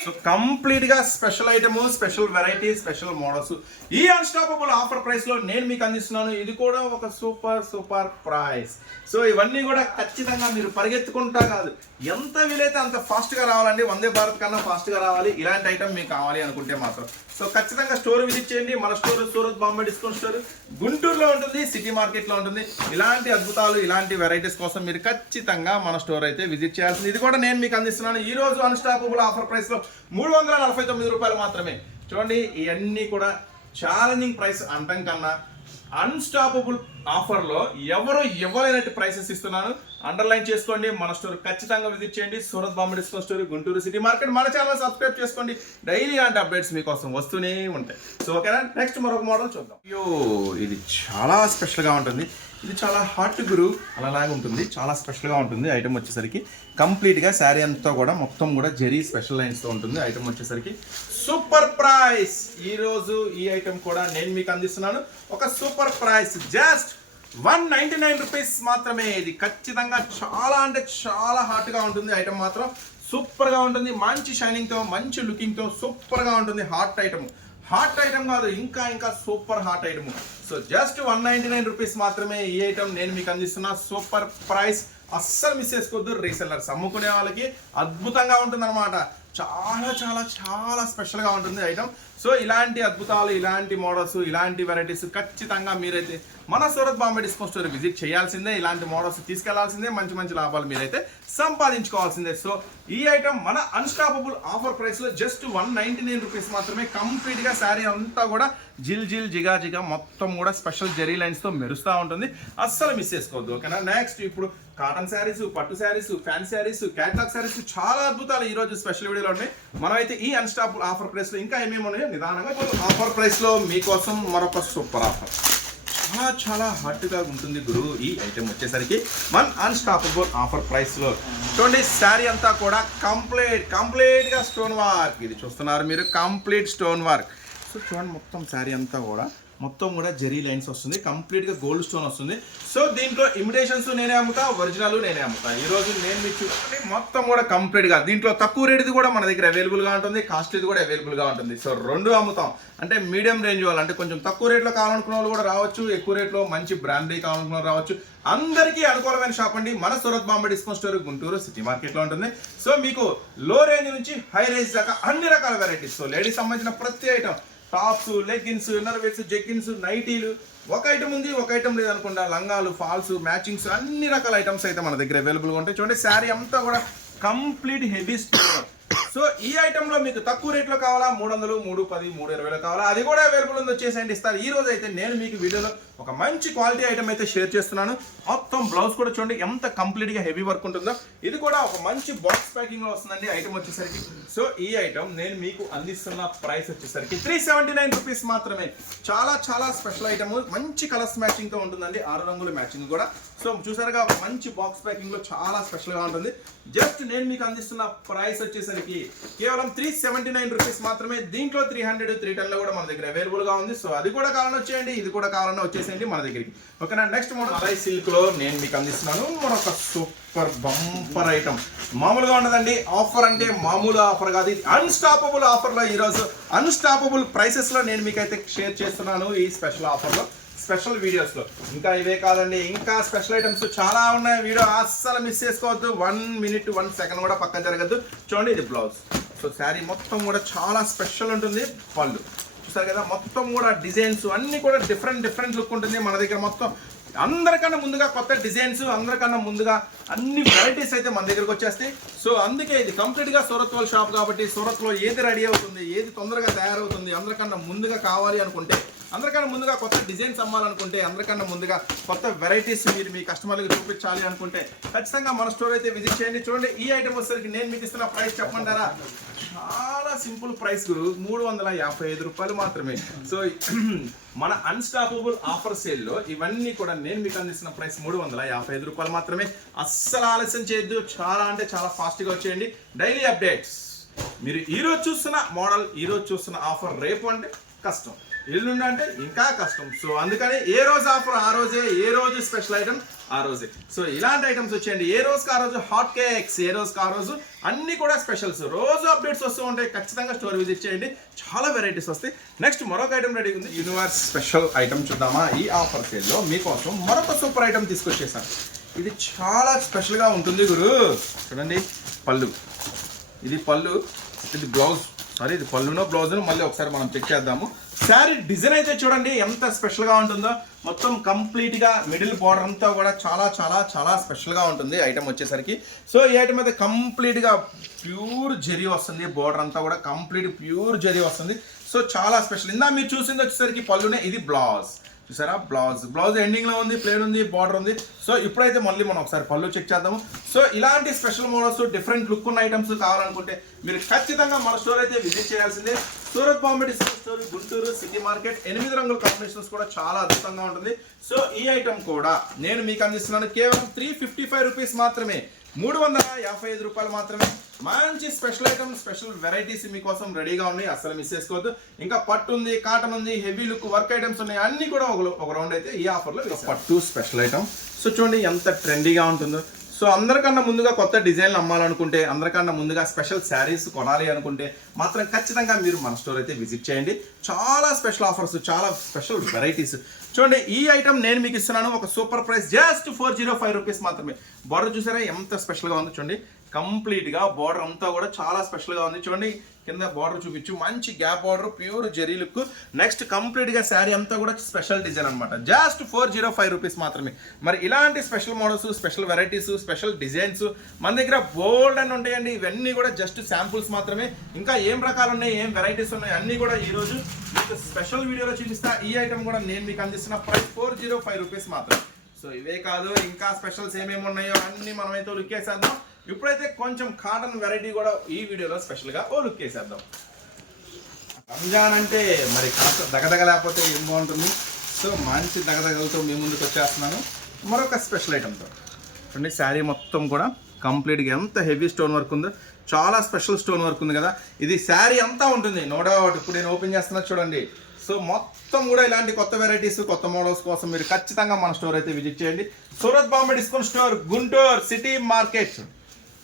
సో కంప్లీట్గా special item, special variety, special models ఈ అన్స్టాపబుల్ ఆఫర్ ప్రైస్లో నేను మీకు అందిస్తున్నాను. ఇది కూడా ఒక సూపర్ ప్రైస్. సో ఇవన్నీ కూడా ఖచ్చితంగా మీరు పరిగెత్తుకుంటా కాదు, ఎంత వీలైతే అంత ఫాస్ట్గా రావాలండి. వందే భారత్ కన్నా ఫాస్ట్గా రావాలి. ఇలాంటి ఐటమ్ మీకు కావాలి అనుకుంటే మాత్రం సో ఖచ్చితంగా స్టోర్ విజిట్ చేయండి. మన store Surat Bombay discount store గుంటూరులో ఉంటుంది, సిటీ మార్కెట్లో ఉంటుంది. ఇలాంటి అద్భుతాలు, ఇలాంటి వెరైటీస్ కోసం మీరు ఖచ్చితంగా మన స్టోర్ అయితే విజిట్ చేయాల్సింది. ఇది కూడా నేను మీకు అందిస్తున్నాను ఈ రోజు అన్స్టాపబుల్ ఆఫర్ ప్రైస్లో 349 రూపాయలు మాత్రమే. చూడండి, ఇవన్నీ కూడా ఛాలెంజింగ్ ప్రైస్ అంటం కన్నా అన్స్టాపబుల్ ఆఫర్లో ఎవరు ఇవ్వలేనట్టు ప్రైసెస్ ఇస్తున్నాను. అండర్లైన్ చేసుకోండి. మన స్టోర్ ఖచ్చితంగా విజిట్ చేయండి. Surat Bombay discount store, Guntur city market. మన ఛానల్ సబ్స్క్రైబ్ చేసుకోండి. డైలీ ఇలాంటి అప్డేట్స్ మీకోసం వస్తూనే ఉంటాయి. సో ఓకేనా, నెక్స్ట్ మరొక మోడల్ చూద్దాం. అయ్యో, ఇది చాలా స్పెషల్గా ఉంటుంది. ఇది చాలా హాట్ గురు అలాగే ఉంటుంది, చాలా స్పెషల్గా ఉంటుంది. ఐటమ్ వచ్చేసరికి కంప్లీట్గా శారీ అంతా కూడా మొత్తం కూడా జెరీ స్పెషల్ లైన్స్తో ఉంటుంది. ఐటమ్ వచ్చేసరికి సూపర్ ప్రైస్. ఈరోజు ఈ ఐటమ్ కూడా నేను మీకు అందిస్తున్నాను ఒక సూపర్ ప్రైస్, జస్ట్ 199 రూపీస్ మాత్రమే. ఇది ఖచ్చితంగా చాలా హాట్గా ఉంటుంది. ఐటమ్ మాత్రం సూపర్గా ఉంటుంది, మంచి షైనింగ్తో, మంచి లుకింగ్తో సూపర్గా ఉంటుంది. హాట్ ఐటమ్ కాదు, ఇంకా super hot item. So just 199 rupees మాత్రమే ఈ ఐటమ్ నేను మీకు అందిస్తున్నా సూపర్ ప్రైస్. అస్సలు మిస్ చేసుకోవద్దు. రీసెల్లర్స్ అమ్ముకునే వాళ్ళకి అద్భుతంగా ఉంటుంది అనమాట. చాలా స్పెషల్గా ఉంటుంది ఐటమ్. సో ఇలాంటి అద్భుతాలు, ఇలాంటి మోడల్స్, ఇలాంటి వెరైటీస్ ఖచ్చితంగా మీరైతే మన Surat Bombay discount store visit చేయాల్సిందే. ఇలాంటి మోడల్స్ తీసుకెళ్లాల్సిందే, మంచి లాభాలు మీరైతే సంపాదించుకోవాల్సిందే. సో ఈ ఐటమ్ మన అన్స్టాపబుల్ ఆఫర్ ప్రైస్లో జస్ట్ 199 రూపీస్ మాత్రమే. కంప్లీట్గా శారీ అంతా కూడా జిగా మొత్తం కూడా స్పెషల్ జెరీ లైన్స్తో మెరుస్తూ ఉంటుంది. అస్సలు మిస్ చేసుకోవద్దు, ఓకేనా. నెక్స్ట్ ఇప్పుడు కాటన్ శారీస్, పట్టు శారీస్, ఫ్యాన్సీ శారీస్, క్యాట్లాగ్ శారీస్, చాలా అద్భుతాలు ఈ రోజు స్పెషల్ వీడియోలో ఉన్నాయి. మనమైతే ఈ అన్స్టాపబుల్ ఆఫర్ ప్రైస్లో ఇంకా ఏమేమి ఉన్నాయో నిదానంగా ఆఫర్ ప్రైస్లో మీకోసం మరొక సూపర్ ఆఫర్. చాలా హాట్గా ఉంటుంది గురు ఈ ఐటెం వచ్చేసరికి మన అన్స్టాపబుల్ ఆఫర్ ప్రైస్లో. చూడండి, శారీ అంతా కూడా కంప్లీట్గా స్టోన్ వర్క్. ఇది చూస్తున్నారు మీరు, కంప్లీట్ స్టోన్ వర్క్. సో చూడండి, మొత్తం శారీ అంతా కూడా జెరీ లైన్స్ వస్తుంది, కంప్లీట్గా గోల్డ్ స్టోన్ వస్తుంది. సో దీంట్లో ఇమిటేషన్స్ నేనే అమ్ముతా, ఒరిజినల్ నేనే అమ్ముతా. ఈరోజు నేను మీకు చూడండి మొత్తం కూడా కంప్లీట్గా. దీంట్లో తక్కువ రేటుది కూడా మన దగ్గర అవైలబుల్గా ఉంటుంది, కాస్ట్లీది కూడా అవైలబుల్గా ఉంటుంది. సో రెండు అమ్ముతాం. అంటే మీడియం రేంజ్ వాళ్ళు, అంటే కొంచెం తక్కువ రేట్లో కావాలనుకున్న వాళ్ళు కూడా రావచ్చు, ఎక్కువ రేట్లో మంచి బ్రాండెడ్ కావాలనుకున్న వాళ్ళు రావచ్చు. అందరికీ అనుకూలమైన షాప్ అండి మన Surat Bombay discount store, Guntur city మార్కెట్లో ఉంటుంది. సో మీకు లో రేంజ్ నుంచి హై రేంజ్ దాకా అన్ని రకాల వెరైటీస్. సో లేడీస్ సంబంధించిన ప్రతి item, tops, leggings, inner wears, jeggings, నైటీలు, ఒక ఐటమ్ ఉంది ఒక ఐటమ్ లేదనుకుంటా, లంగాలు, ఫాల్స్, మ్యాచింగ్స్, అన్ని రకాల ఐటమ్స్ అయితే మన దగ్గర అవైలబుల్గా ఉంటాయి. చూడండి, శారీ అంతా కూడా కంప్లీట్ హెవీ స్టోన్. సో ఈ ఐటెంలో మీకు తక్కువ రేట్లో కావాలా, 300, 310, 320 కావాలా, అది కూడా అవైలబుల్ ఉంది, వచ్చేసేయండి ఇస్తారు. ఈ రోజు అయితే నేను మీకు వీడియోలో ఒక మంచి క్వాలిటీ ఐటమ్ అయితే షేర్ చేస్తున్నాను. మొత్తం బ్లౌజ్ కూడా చూడండి ఎంత కంప్లీట్గా హెవీ వర్క్ ఉంటుందో. ఇది కూడా ఒక మంచి బాక్స్ ప్యాకింగ్లో వస్తుందండి ఐటమ్ వచ్చేసరికి. సో ఈ ఐటమ్ నేను మీకు అందిస్తున్న ప్రైస్ వచ్చేసరికి 379 రూపీస్ మాత్రమే. చాలా చాలా స్పెషల్ ఐటమ్, మంచి కలర్స్ మ్యాచింగ్తో ఉంటుందండి, 6 రంగుల మ్యాచింగ్ కూడా. సో చూసారుగా ఒక మంచి బాక్స్ ప్యాకింగ్లో చాలా స్పెషల్గా ఉంటుంది. జస్ట్ నేను మీకు అందిస్తున్న ప్రైస్ వచ్చేసరికి కేవలం 379 రూపీస్ మాత్రమే. దీంట్లో 300, 310లో కూడా మన దగ్గర అవైలబుల్గా ఉంది. సో అది కూడా కావాలన్నా వచ్చేయండి, ఇది కూడా కావాలన్నా వచ్చేసేయండి మన దగ్గరికి. ఓకేనా. నెక్స్ట్ మోడల్ మలై సిల్క్లో నేను మీకు అందిస్తున్నాను మరొక సూపర్ బంపర్ ఐటమ్. మామూలుగా ఉండదండి, ఆఫర్ అంటే మామూలు ఆఫర్ కాదు, ఇది అన్స్టాపబుల్ ఆఫర్లో ఈరోజు అన్స్టాపబుల్ ప్రైసెస్లో నేను మీకైతే షేర్ చేస్తున్నాను ఈ స్పెషల్ ఆఫర్లో, స్పెషల్ వీడియోస్లో. ఇంకా ఇవే కాదండి, ఇంకా స్పెషల్ ఐటమ్స్ చాలా ఉన్నాయి. వీడియో అస్సలు మిస్ చేసుకోవద్దు. 1 మినిట్ 1 సెకండ్ కూడా పక్కన జరగద్దు. చూడండి ఇది బ్లౌజ్. సో శారీ మొత్తం కూడా చాలా స్పెషల్ ఉంటుంది. పళ్ళు చూసారు కదా, మొత్తం కూడా డిజైన్స్ అన్నీ కూడా డిఫరెంట్ లుక్ ఉంటుంది మన దగ్గర. మొత్తం అందరికన్నా ముందుగా కొత్త డిజైన్స్, అందరికన్నా ముందుగా అన్ని వెరైటీస్ అయితే మన దగ్గరకు వచ్చేస్తాయి. సో అందుకే ఇది కంప్లీట్గా సూరత్ వాళ్ళ షాప్ కాబట్టి సూరత్లో ఏది రెడీ అవుతుంది, ఏది తొందరగా తయారవుతుంది, అందరికన్నా ముందుగా కావాలి అనుకుంటే, అందరికన్నా ముందుగా కొత్త డిజైన్స్ అమ్మాలనుకుంటే, అందరికన్నా ముందుగా కొత్త వెరైటీస్ మీరు మీ కస్టమర్లకు చూపించాలి అనుకుంటే ఖచ్చితంగా మన స్టోర్ అయితే విజిట్ చేయండి. చూడండి ఈ ఐటమ్ వచ్చేసరికి నేను మీకు ఇస్తున్న ప్రైస్ చెప్పమంటారా? చాలా సింపుల్ ప్రైస్ గురు, 355 రూపాయలు మాత్రమే. సో మన అన్స్టాపబుల్ ఆఫర్ సేల్లో ఇవన్నీ కూడా నేను మీకు అందిస్తున్న ప్రైస్ 355 రూపాయలు మాత్రమే. అస్సలు ఆలస్యం చేయొద్దు, చాలా అంటే చాలా ఫాస్ట్గా వచ్చేయండి. డైలీ అప్డేట్స్ మీరు ఈరోజు చూస్తున్న మోడల్, ఈరోజు చూస్తున్న ఆఫర్, రేపు అంటే కష్టం, ఎల్లుండి అంటే ఇంకా కష్టం. సో అందుకని ఏ రోజు ఆఫర్ ఆ రోజే, ఏ రోజు స్పెషల్ ఐటమ్ ఆ రోజే. సో ఇలాంటి ఐటమ్స్ వచ్చేయండి. ఏ రోజుకి ఆ రోజు హాట్ కేక్స్, ఏ రోజుకి ఆ రోజు అన్నీ కూడా స్పెషల్స్, రోజు అప్డేట్స్ వస్తూ ఉంటాయి. ఖచ్చితంగా స్టోర్ విజిట్ చేయండి, చాలా వెరైటీస్ వస్తాయి. నెక్స్ట్ మరొక ఐటమ్ రెడీ ఉంది, యూనివర్స్ స్పెషల్ ఐటమ్ చూద్దామా? ఈ ఆఫర్ సేల్లో మీకోసం మరొక సూపర్ ఐటమ్ తీసుకొచ్చేసాను. ఇది చాలా స్పెషల్గా ఉంటుంది గురు. చూడండి పళ్ళు, ఇది పళ్ళు, ఇది బ్లౌజ్. సారీ ఇది పళ్ళునో బ్లౌజ్ను మళ్ళీ ఒకసారి మనం చెక్ చేద్దాము. శారీ డిజైన్ అయితే చూడండి ఎంత స్పెషల్గా ఉంటుందో. మొత్తం కంప్లీట్గా మిడిల్ బార్డర్ అంతా కూడా చాలా చాలా చాలా స్పెషల్గా ఉంటుంది ఐటమ్ వచ్చేసరికి. సో ఈ ఐటమ్ అయితే కంప్లీట్గా ప్యూర్ జరీ వస్తుంది, బార్డర్ అంతా కూడా కంప్లీట్ ప్యూర్ జరీ వస్తుంది. సో చాలా స్పెషల్. ఇందా మీరు చూసింది వచ్చేసరికి పళ్ళునే, ఇది బ్లౌజ్. చూసారా బ్లౌజ్ ఎండింగ్లో ఉంది, ప్లేన్ ఉంది, బార్డర్ ఉంది. సో ఇప్పుడైతే మళ్ళీ మనం ఒకసారి పళ్ళు చెక్ చేద్దాము. సో ఇలాంటి స్పెషల్ మోడల్స్, డిఫరెంట్ లుక్ ఉన్న ఐటమ్స్ కావాలనుకుంటే మీరు ఖచ్చితంగా మన స్టోర్ అయితే విజిట్ చేయాల్సిందే. Surat Bombay discount store, Guntur city market. 8 రంగుల కాంబినేషన్స్ కూడా చాలా అద్భుతంగా ఉంటుంది. సో ఈ ఐటమ్ కూడా నేను మీకు అందిస్తున్నాను కేవలం 355 రూపీస్ మాత్రమే, 355 రూపాయలు మాత్రమే. మంచి స్పెషల్ ఐటమ్, స్పెషల్ వెరైటీస్ మీకోసం రెడీగా ఉన్నాయి, అస్సలు మిస్ చేసుకోవద్దు. ఇంకా పట్టు ఉంది, కాటన్ ఉంది, హెవీ లుక్ వర్క్ ఐటమ్స్ ఉన్నాయి, అన్ని కూడా ఒక రౌండ్ అయితే ఈ ఆఫర్లో. పట్టు స్పెషల్ ఐటమ్. సో చూడండి ఎంత ట్రెండీగా ఉంటుందో. సో అందరికన్నా ముందుగా కొత్త డిజైన్లు అమ్మాలనుకుంటే, అందరికన్నా ముందుగా స్పెషల్ శారీస్ కొనాలి అనుకుంటే మాత్రం ఖచ్చితంగా మీరు మన స్టోర్ అయితే విజిట్ చేయండి. చాలా స్పెషల్ ఆఫర్స్, చాలా స్పెషల్ వెరైటీస్. చూడండి ఈ ఐటమ్ నేను మీకు ఇస్తున్నాను ఒక సూపర్ ప్రైస్, జస్ట్ 405 రూపీస్ మాత్రమే. బార్డర్ చూసారా ఎంత స్పెషల్గా ఉందో. చూడండి కంప్లీట్గా బార్డర్ అంతా కూడా చాలా స్పెషల్గా ఉంది. చూడండి కింద బార్డర్ చూపించు, మంచి gap border, pure zari look. Next కంప్లీట్గా శారీ అంతా కూడా స్పెషల్ డిజైన్ అనమాట. జస్ట్ 405 రూపీస్ మాత్రమే. మరి ఇలాంటి special models, special varieties, special designs మన దగ్గర బోల్డ్ అని ఉంటాయండి. ఇవన్నీ కూడా జస్ట్ శాంపుల్స్ మాత్రమే. ఇంకా ఏం రకాలు ఉన్నాయి, ఏం వెరైటీస్ ఉన్నాయి అన్నీ కూడా ఈరోజు మీకు స్పెషల్ వీడియోలో చూపిస్తా. ఈ ఐటమ్ కూడా నేను మీకు అందిస్తున్న ప్రైస్ 405 రూపీస్ మాత్రమే. సో ఇవే కాదు, ఇంకా స్పెషల్స్ ఏమేమి ఉన్నాయో అన్నీ మనమైతే లుక్ వేసేద్దాం. ఇప్పుడైతే కొంచెం కాటన్ వెరైటీ కూడా ఈ వీడియోలో స్పెషల్గా లుక్ వేసేద్దాం. రంజాన్ అంటే మరి కాస్త దగదగ లేకపోతే ఏం బాగుంటుంది. సో మంచి దగదగలతో మీ ముందుకు వచ్చేస్తున్నాను మరొక స్పెషల్ ఐటమ్తో. చూడండి శారీ మొత్తం కూడా కంప్లీట్గా ఎంత హెవీ స్టోన్ వర్క్ ఉందో, చాలా స్పెషల్ స్టోన్ వర్క్ ఉంది కదా. ఇది శారీ అంతా ఉంటుంది, నో డౌట్. ఇప్పుడు నేను ఓపెన్ చేస్తున్నా చూడండి. సో మొత్తం కూడా ఇలాంటి కొత్త వెరైటీస్, కొత్త మోడల్స్ కోసం మీరు ఖచ్చితంగా మన స్టోర్ అయితే విజిట్ చేయండి. Surat Bombay discount store, Guntur city market.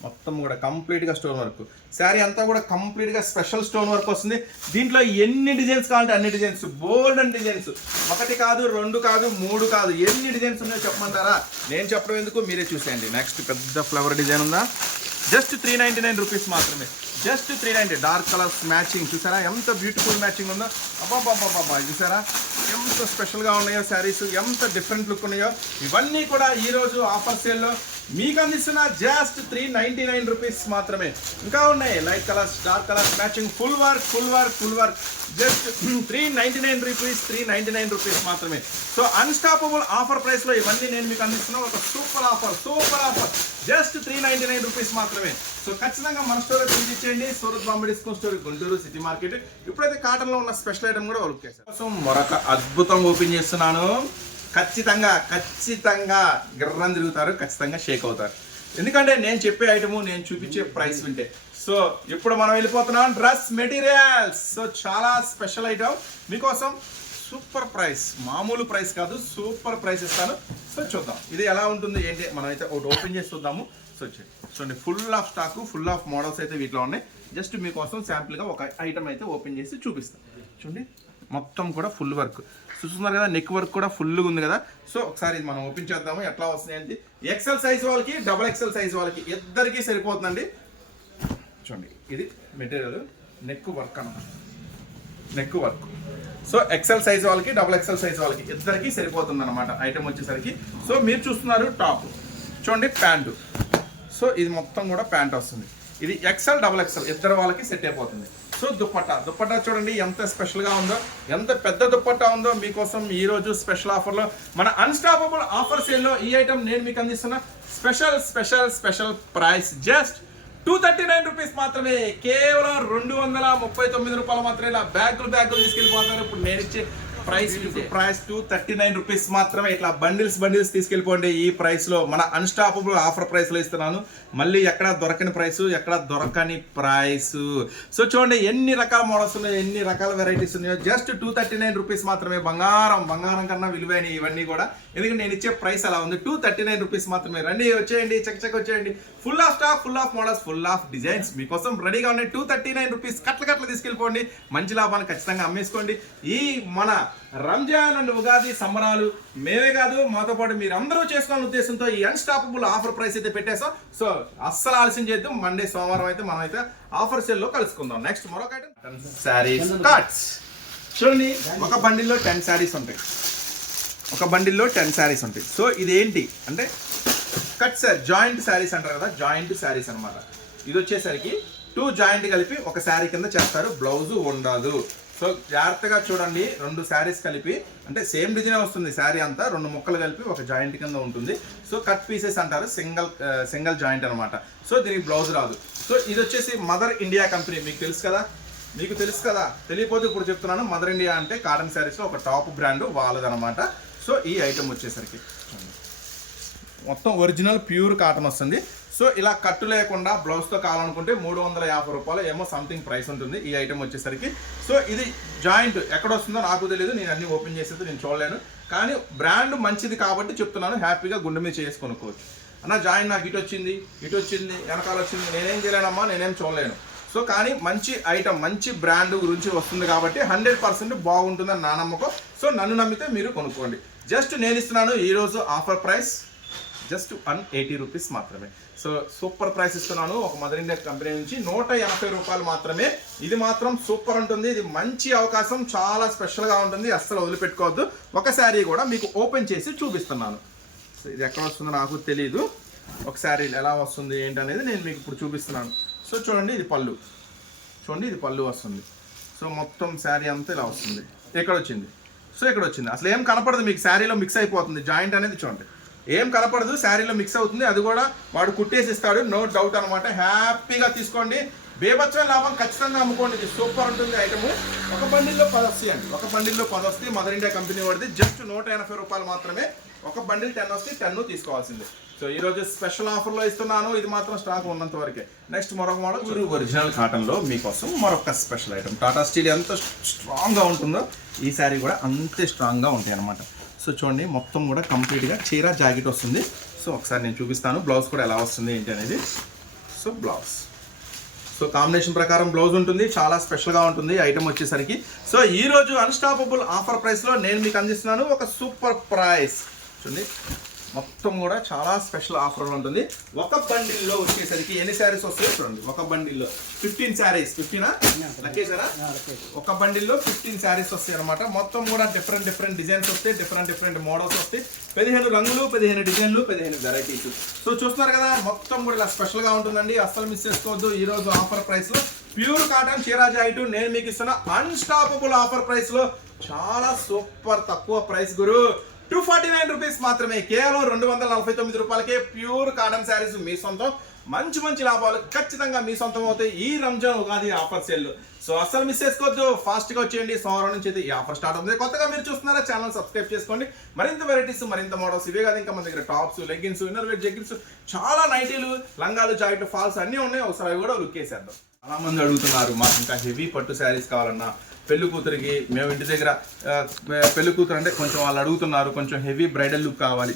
మొత్తం కూడా కంప్లీట్గా స్టోన్ వర్క్. శారీ అంతా కూడా కంప్లీట్గా స్పెషల్ స్టోన్ వర్క్ వస్తుంది. దీంట్లో ఎన్ని డిజైన్స్ కావాలంటే అన్ని డిజైన్స్, బోల్డ్ అండ్ డిజైన్స్. 1 కాదు, 2 కాదు, 3 కాదు, ఎన్ని డిజైన్స్ ఉన్నాయో చెప్పమంటారా? నేను చెప్పడం ఎందుకు, మీరే చూసేయండి. నెక్స్ట్ పెద్ద ఫ్లవర్ డిజైన్ ఉందా, జస్ట్ 399 రూపీస్ మాత్రమే. జస్ట్ 390. డార్క్ కలర్స్ మ్యాచింగ్ చూసారా ఎంత బ్యూటిఫుల్ మ్యాచింగ్ ఉందో. అబ్బాబ్బాబ్బా చూసారా ఎంత స్పెషల్గా ఉన్నాయో శారీస్, ఎంత డిఫరెంట్ లుక్ ఉన్నాయో. ఇవన్నీ కూడా ఈరోజు ఆఫర్ సేల్లో మీకు అందిస్తున్న జస్ట్ 399 రూపీస్ మాత్రమే. ఇంకా ఉన్నాయి light colours, dark colours, matching, full work just 399 rupees మాత్రమే. సో అన్స్టాపబుల్ ఆఫర్ ప్రైస్లో ఇవన్నీ నేను మీకు అందిస్తున్న ఒక సూపర్ ఆఫర్ జస్ట్ 399 రూపీస్ మాత్రమే. సో ఖచ్చితంగా మన స్టోర్ విజిట్ చేయండి. Surat Bombay discount store, Guntur city market. ఇప్పుడైతే కాటన్లో ఉన్న స్పెషల్ ఐటమ్ కూడా వర్క్ చేశాను. సో మరొక అద్భుతం ఓపెన్ చేస్తున్నాను. ఖచ్చితంగా గిర్రం తిరుగుతారు, ఖచ్చితంగా షేక్ అవుతారు. ఎందుకంటే నేను చెప్పే ఐటము, నేను చూపించే ప్రైస్ వింటే. సో ఇప్పుడు మనం వెళ్ళిపోతున్నాం డ్రెస్ మెటీరియల్స్. సో చాలా స్పెషల్ ఐటమ్ మీకోసం, సూపర్ ప్రైస్, మామూలు ప్రైస్ కాదు, సూపర్ ప్రైస్ ఇస్తాను. సో చూద్దాం ఇది ఎలా ఉంటుంది ఏంటి, మనం అయితే ఒకటి ఓపెన్ చేసి చూద్దాము. సో చూడండి, full of stock, full of models అయితే వీటిలో ఉన్నాయి. జస్ట్ మీకోసం శాంపుల్గా ఒక ఐటమ్ అయితే ఓపెన్ చేసి చూపిస్తాను. చూడండి మొత్తం కూడా ఫుల్ వర్క్ చూస్తున్నారు కదా, నెక్ వర్క్ కూడా ఫుల్గా ఉంది కదా. సో ఒకసారి ఇది మనం ఓపెన్ చేద్దాము ఎట్లా వస్తున్నాయి అంటే. ఎక్సెల్ సైజ్ వాళ్ళకి, డబుల్ ఎక్సెల్ సైజ్ వాళ్ళకి ఇద్దరికి సరిపోతుందండి. చూడండి ఇది మెటీరియల్ నెక్ వర్క్ అన్నమాట, neck work. So XL size వాళ్ళకి, డబుల్ ఎక్సెల్ సైజ్ వాళ్ళకి ఇద్దరికి సరిపోతుంది అనమాట ఐటమ్ వచ్చేసరికి. సో మీరు చూస్తున్నారు టాప్, చూడండి ప్యాంటు. సో ఇది మొత్తం కూడా ప్యాంట్ వస్తుంది. ఇది ఎక్సెల్, డబుల్ ఎక్సెల్ ఇద్దరు వాళ్ళకి సెట్ అయిపోతుంది. సో దుప్పట్టా చూడండి ఎంత స్పెషల్గా ఉందో, ఎంత పెద్ద దుప్పట్టా ఉందో. మీకోసం ఈరోజు స్పెషల్ ఆఫర్లో, మన అన్స్టాపబుల్ ఆఫర్ సేల్లో ఈ ఐటమ్ నేను మీకు అందిస్తున్న స్పెషల్ ప్రైస్ జస్ట్ 239 రూపీస్ మాత్రమే. కేవలం 239 రూపాయలు మాత్రమే. ఇలా బ్యాగులు తీసుకెళ్ళిపోతారు. ఇప్పుడు నేను ఇచ్చే ప్రైస్ 239 రూపీస్ మాత్రమే. ఇట్లా బండిల్స్ తీసుకెళ్ళిపోండి. ఈ ప్రైస్లో మన అన్స్టాపబుల్ ఆఫర్ ప్రైస్లో ఇస్తున్నాను. మళ్ళీ ఎక్కడ దొరకని ప్రైస్. సో చూడండి ఎన్ని రకాల మోడల్స్ ఉన్నాయో, ఎన్ని రకాల వెరైటీస్ ఉన్నాయో. జస్ట్ 239 రూపీస్ మాత్రమే. బంగారం కన్నా విలువైన ఇవన్నీ కూడా, ఎందుకంటే నేను ఇచ్చే ప్రైస్ అలా ఉంది. 239 రూపీస్ మాత్రమే. రండి, వచ్చేయండి, చక్క వచ్చేయండి. Full of stock, full of models, full of designs మీకోసం రెడీగా ఉన్నాయి. 239 రూపీస్ కట్ల తీసుకెళ్ళిపోండి. మంచి లాభాన్ని ఖచ్చితంగా అమ్మేసుకోండి. ఈ మన రంజాన్ అండ్ ఉగాది సంబరాలు మేమే కాదు, మాతో పాటు మీరు అందరూ చేసుకోవాలనే ఉద్దేశంతో ఈ అన్స్టాపబుల్ ఆఫర్ ప్రైస్ అయితే పెట్టేసాం. సో అస్సలు ఆలస్యం చేద్దాం. మండే, సోమవారం అయితే మనం అయితే ఆఫర్ సేల్లో కలుసుకుందాం. నెక్స్ట్ మరొక ఐటమ్ శారీస్ కట్స్. చూడండి ఒక బండిల్లో 10 శారీస్ ఉంటాయి. సో ఇదేంటి అంటే కట్ సార్, జాయింట్ శారీస్ అంటారు కదా, జాయింట్ శారీస్ అనమాట. ఇది వచ్చేసరికి 2 జాయింట్ కలిపి ఒక శారీ కింద చేస్తారు. బ్లౌజ్ ఉండదు. సో జాగ్రత్తగా చూడండి, 2 శారీస్ కలిపి, అంటే సేమ్ డిజైన్ వస్తుంది శారీ అంతా, 2 ముక్కలు కలిపి ఒక జాయింట్ కింద ఉంటుంది. సో కట్ పీసెస్ అంటారు, సింగిల్ జాయింట్ అనమాట. సో దీనికి బ్లౌజ్ రాదు. సో ఇది వచ్చేసి మదర్ ఇండియా కంపెనీ. మీకు తెలుసు కదా, తెలియకపోతే ఇప్పుడు చెప్తున్నాను. మదర్ ఇండియా అంటే కాటన్ శారీస్లో ఒక టాప్ బ్రాండ్ వాళ్ళదనమాట. సో ఈ ఐటమ్ వచ్చేసరికి మొత్తం ఒరిజినల్ ప్యూర్ కాటన్ వస్తుంది. సో ఇలా కట్టు లేకుండా బ్లౌజ్తో కావాలనుకుంటే 350 రూపాయలు ఏమో సంథింగ్ ప్రైస్ ఉంటుంది ఈ ఐటమ్ వచ్చేసరికి. సో ఇది జాయింట్ ఎక్కడ వస్తుందో నాకు తెలియదు, నేను అన్ని ఓపెన్ చేసేది నేను చూడలేను. కానీ బ్రాండ్ మంచిది కాబట్టి చెప్తున్నాను, హ్యాపీగా గుండె మీద చేసి కొనుక్కోవచ్చు. అన్న జాయింట్ నాకు ఇటు వచ్చింది, వెనకాల వచ్చింది, నేనేం చేయలేనమ్మా, నేనేం చూడలేను. సో కానీ మంచి ఐటమ్, మంచి బ్రాండ్ గురించి వస్తుంది కాబట్టి 100% బాగుంటుందని నా నమ్మకం. సో నన్ను నమ్మితే మీరు కొనుక్కోండి. జస్ట్ నేను ఇస్తున్నాను ఈరోజు ఆఫర్ ప్రైస్ జస్ట్ 180 రూపీస్ మాత్రమే. సో సూపర్ ప్రైస్ ఇస్తున్నాను ఒక మదర్ ఇండియా కంపెనీ నుంచి. 180 రూపాయలు మాత్రమే. ఇది మాత్రం సూపర్ ఉంటుంది. ఇది మంచి అవకాశం, చాలా స్పెషల్గా ఉంటుంది. అస్సలు వదిలిపెట్టుకోవద్దు. ఒక శారీ కూడా మీకు ఓపెన్ చేసి చూపిస్తున్నాను. సో ఇది ఎక్కడ వస్తుందో నాకు తెలియదు. ఒక శారీ ఎలా వస్తుంది ఏంటనేది నేను మీకు ఇప్పుడు చూపిస్తున్నాను. సో చూడండి ఇది పళ్ళు, చూడండి ఇది పళ్ళు వస్తుంది. సో మొత్తం శారీ అంతా ఇలా వస్తుంది. ఎక్కడ వచ్చింది? సో ఇక్కడ వచ్చింది. అసలు ఏం కనపడదు మీకు, శారీలో మిక్స్ అయిపోతుంది. జాయింట్ అనేది చూడండి ఏం కనపడదు, శారీలో మిక్స్ అవుతుంది. అది కూడా వాడు కుట్టేసి ఇస్తాడు, నో డౌట్ అనమాట. హ్యాపీగా తీసుకోండి, బేబచ్చమైన లాభం ఖచ్చితంగా అమ్ముకోండి. ఇది సూపర్ ఉంటుంది ఐటమ్. ఒక బండిల్లో 10 వస్తాయండి, ఒక బండిల్లో 10 వస్తాయి. మదర్ ఇండియా కంపెనీ వాడిది. జస్ట్ 180 రూపాయలు మాత్రమే. ఒక బండిల్ 10 వస్తే 10 తీసుకోవాల్సిందే. సో ఈరోజు స్పెషల్ ఆఫర్లో ఇస్తున్నాను. ఇది మాత్రం స్టాక్ ఉన్నంత వరకే. నెక్స్ట్ మరొక మోడల్ ఒరిజినల్ కాటన్లో మీకోసం మరొక స్పెషల్ ఐటమ్. టాటా స్టీల్ ఎంత స్ట్రాంగ్గా ఉంటుందో ఈ శారీ కూడా అంతే స్ట్రాంగ్గా ఉంటాయి అనమాట. సో చూడండి మొత్తం కూడా కంప్లీట్గా చీర జాకెట్ వస్తుంది. సో ఒకసారి నేను చూపిస్తాను బ్లౌజ్ కూడా ఎలా వస్తుంది ఏంటి అనేది. సో బ్లౌజ్, సో కాంబినేషన్ ప్రకారం బ్లౌజ్ ఉంటుంది. చాలా స్పెషల్గా ఉంటుంది ఐటమ్ వచ్చేసరికి. సో ఈరోజు అన్స్టాపబుల్ ఆఫర్ ప్రైస్లో నేను మీకు అందిస్తున్నాను ఒక సూపర్ ప్రైస్. చూడండి మొత్తం కూడా చాలా స్పెషల్ ఆఫర్ ఉంటుంది. ఒక బండిల్లో వచ్చేసరికి ఎన్ని శారీస్ వస్తాయో చూడండి. ఒక బండిల్లో 15 శారీస్, 15 లెక్కేసారా? ఒక బండిల్లో 15 శారీస్ వస్తాయి అనమాట. మొత్తం కూడా డిఫరెంట్ డిజైన్స్ వస్తాయి, డిఫరెంట్ మోడల్స్ వస్తాయి. 15 రంగులు, 15 డిజైన్లు, 15 వెరైటీస్. సో చూస్తున్నారు కదా, మొత్తం కూడా ఇలా స్పెషల్గా ఉంటుందండి. అస్సలు మిస్ చేసుకోవద్దు. ఈ రోజు ఆఫర్ ప్రైస్లో ప్యూర్ కాటన్ చీరా జాకెట్ నేను మీకు ఇస్తున్న అన్స్టాపబుల్ ఆఫర్ ప్రైస్లో చాలా సూపర్ తక్కువ ప్రైస్ గురు. 249 రూపీస్ మాత్రమే, కేవలం 249 రూపాయలకే ప్యూర్ కాటన్ శారీస్ మీ సొంతం. మంచి లాభాలు ఖచ్చితంగా మీ సొంతం అవుతాయి ఈ Ramzan Ugadi offer sale. So అస్సలు మిస్ చేసుకోవద్దు, ఫాస్ట్గా వచ్చేయండి. సోమవారం నుంచి అయితే ఈ ఆఫర్ స్టార్ట్ అవుతుంది. కొత్తగా మీరు చూస్తున్నారా, ఛానల్ సబ్స్క్రైబ్ చేసుకోండి. మరింత వెరైటీస్, మరింత మోడల్స్ ఇవే కాదు, ఇంకా మన దగ్గర tops, leggings, inner wear jeggings, చాలా నైటీలు, లంగాలు, జాకెట్, ఫాల్స్ అన్నీ ఉన్నాయి. ఒకసారి అవి కూడా లుక్ వేసేద్దాం. చాలా మంది అడుగుతున్నారు మాకు ఇంకా హెవీ పట్టు శారీస్ కావాలన్నా. పెళ్లి కూతురికి మేము ఇంటి దగ్గర పెళ్లి కూతురు అంటే కొంచెం వాళ్ళు అడుగుతున్నారు, కొంచెం హెవీ బ్రైడల్ లుక్ కావాలి.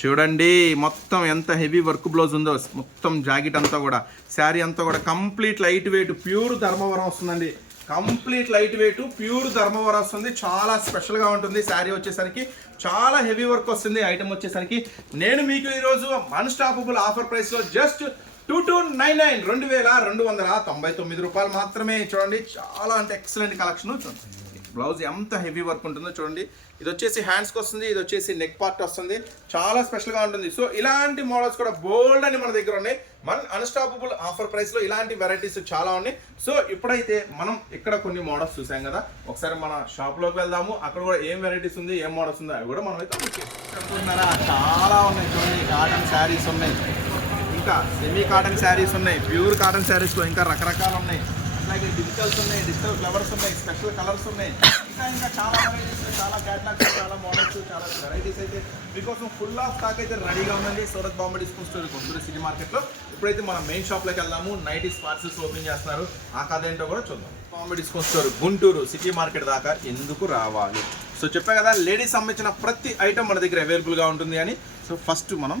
చూడండి మొత్తం ఎంత హెవీ వర్క్ బ్లౌజ్ ఉందో. మొత్తం జాకెట్ అంతా కూడా, శారీ అంతా కూడా complete light weight pure Dharmavaram వస్తుందండి. Complete light weight pure Dharmavaram వస్తుంది. చాలా స్పెషల్గా ఉంటుంది. శారీ వచ్చేసరికి చాలా హెవీ వర్క్ వస్తుంది. ఐటమ్ వచ్చేసరికి నేను మీకు ఈరోజు అన్స్టాపబుల్ ఆఫర్ ప్రైస్లో జస్ట్ 2299 2299 రూపాయలు మాత్రమే. చూడండి చాలా అంటే ఎక్సలెంట్ కలెక్షన్. చూడండి బ్లౌజ్ ఎంత హెవీ వర్క్ ఉంటుందో చూడండి. ఇది వచ్చేసి హ్యాండ్స్కి వస్తుంది, ఇది వచ్చేసి నెక్ పార్ట్ వస్తుంది. చాలా స్పెషల్గా ఉంటుంది. సో ఇలాంటి మోడల్స్ కూడా బోల్డ్ అని మన దగ్గర ఉన్నాయి. మన అన్స్టాపబుల్ ఆఫర్ ప్రైస్లో ఇలాంటి వెరైటీస్ చాలా ఉన్నాయి. సో ఇప్పుడైతే మనం ఇక్కడ కొన్ని మోడల్స్ చూసాం కదా, ఒకసారి మన షాప్లోకి వెళ్దాము. అక్కడ కూడా ఏం వెరైటీస్ ఉంది, ఏం మోడల్స్ ఉందో అవి కూడా మనం అయితే అనుకుంటున్నారా. చాలా ఉన్నాయి చూడండి. కాటన్ శారీస్ ఉన్నాయి, ఇంకా సెమీ కాటన్ శారీస్ ఉన్నాయి, ప్యూర్ కాటన్ శారీస్లో ఇంకా రకరకాలు ఉన్నాయి. అలాగే డిజిటల్స్ ఉన్నాయి, డిజిటల్ ఫ్లవర్స్ ఉన్నాయి, స్పెషల్ కలర్స్ ఉన్నాయి. ఇంకా చాలా వెరైటీస్, చాలా క్యాటలాగ్స్, చాలా మోడల్స్, చాలా వెరైటీస్ అయితే మీకోసం ఫుల్ ఆఫ్ స్టాక్ అయితే రెడీగా ఉందండి Surat Bombay discount store Guntur city మార్కెట్లో. ఇప్పుడైతే మనం మెయిన్ షాప్లోకి వెళ్దాము. నైటీస్ పార్సల్స్ ఓపెన్ చేస్తున్నారు, ఆ కథ ఏంటో కూడా చూద్దాం. Bombay discount store Guntur city market దాకా ఎందుకు రావాలి? సో చెప్పా కదా, లేడీస్ సంబంధించిన ప్రతి ఐటమ్ మన దగ్గర అవైలబుల్గా ఉంటుంది అని. సో ఫస్ట్ మనం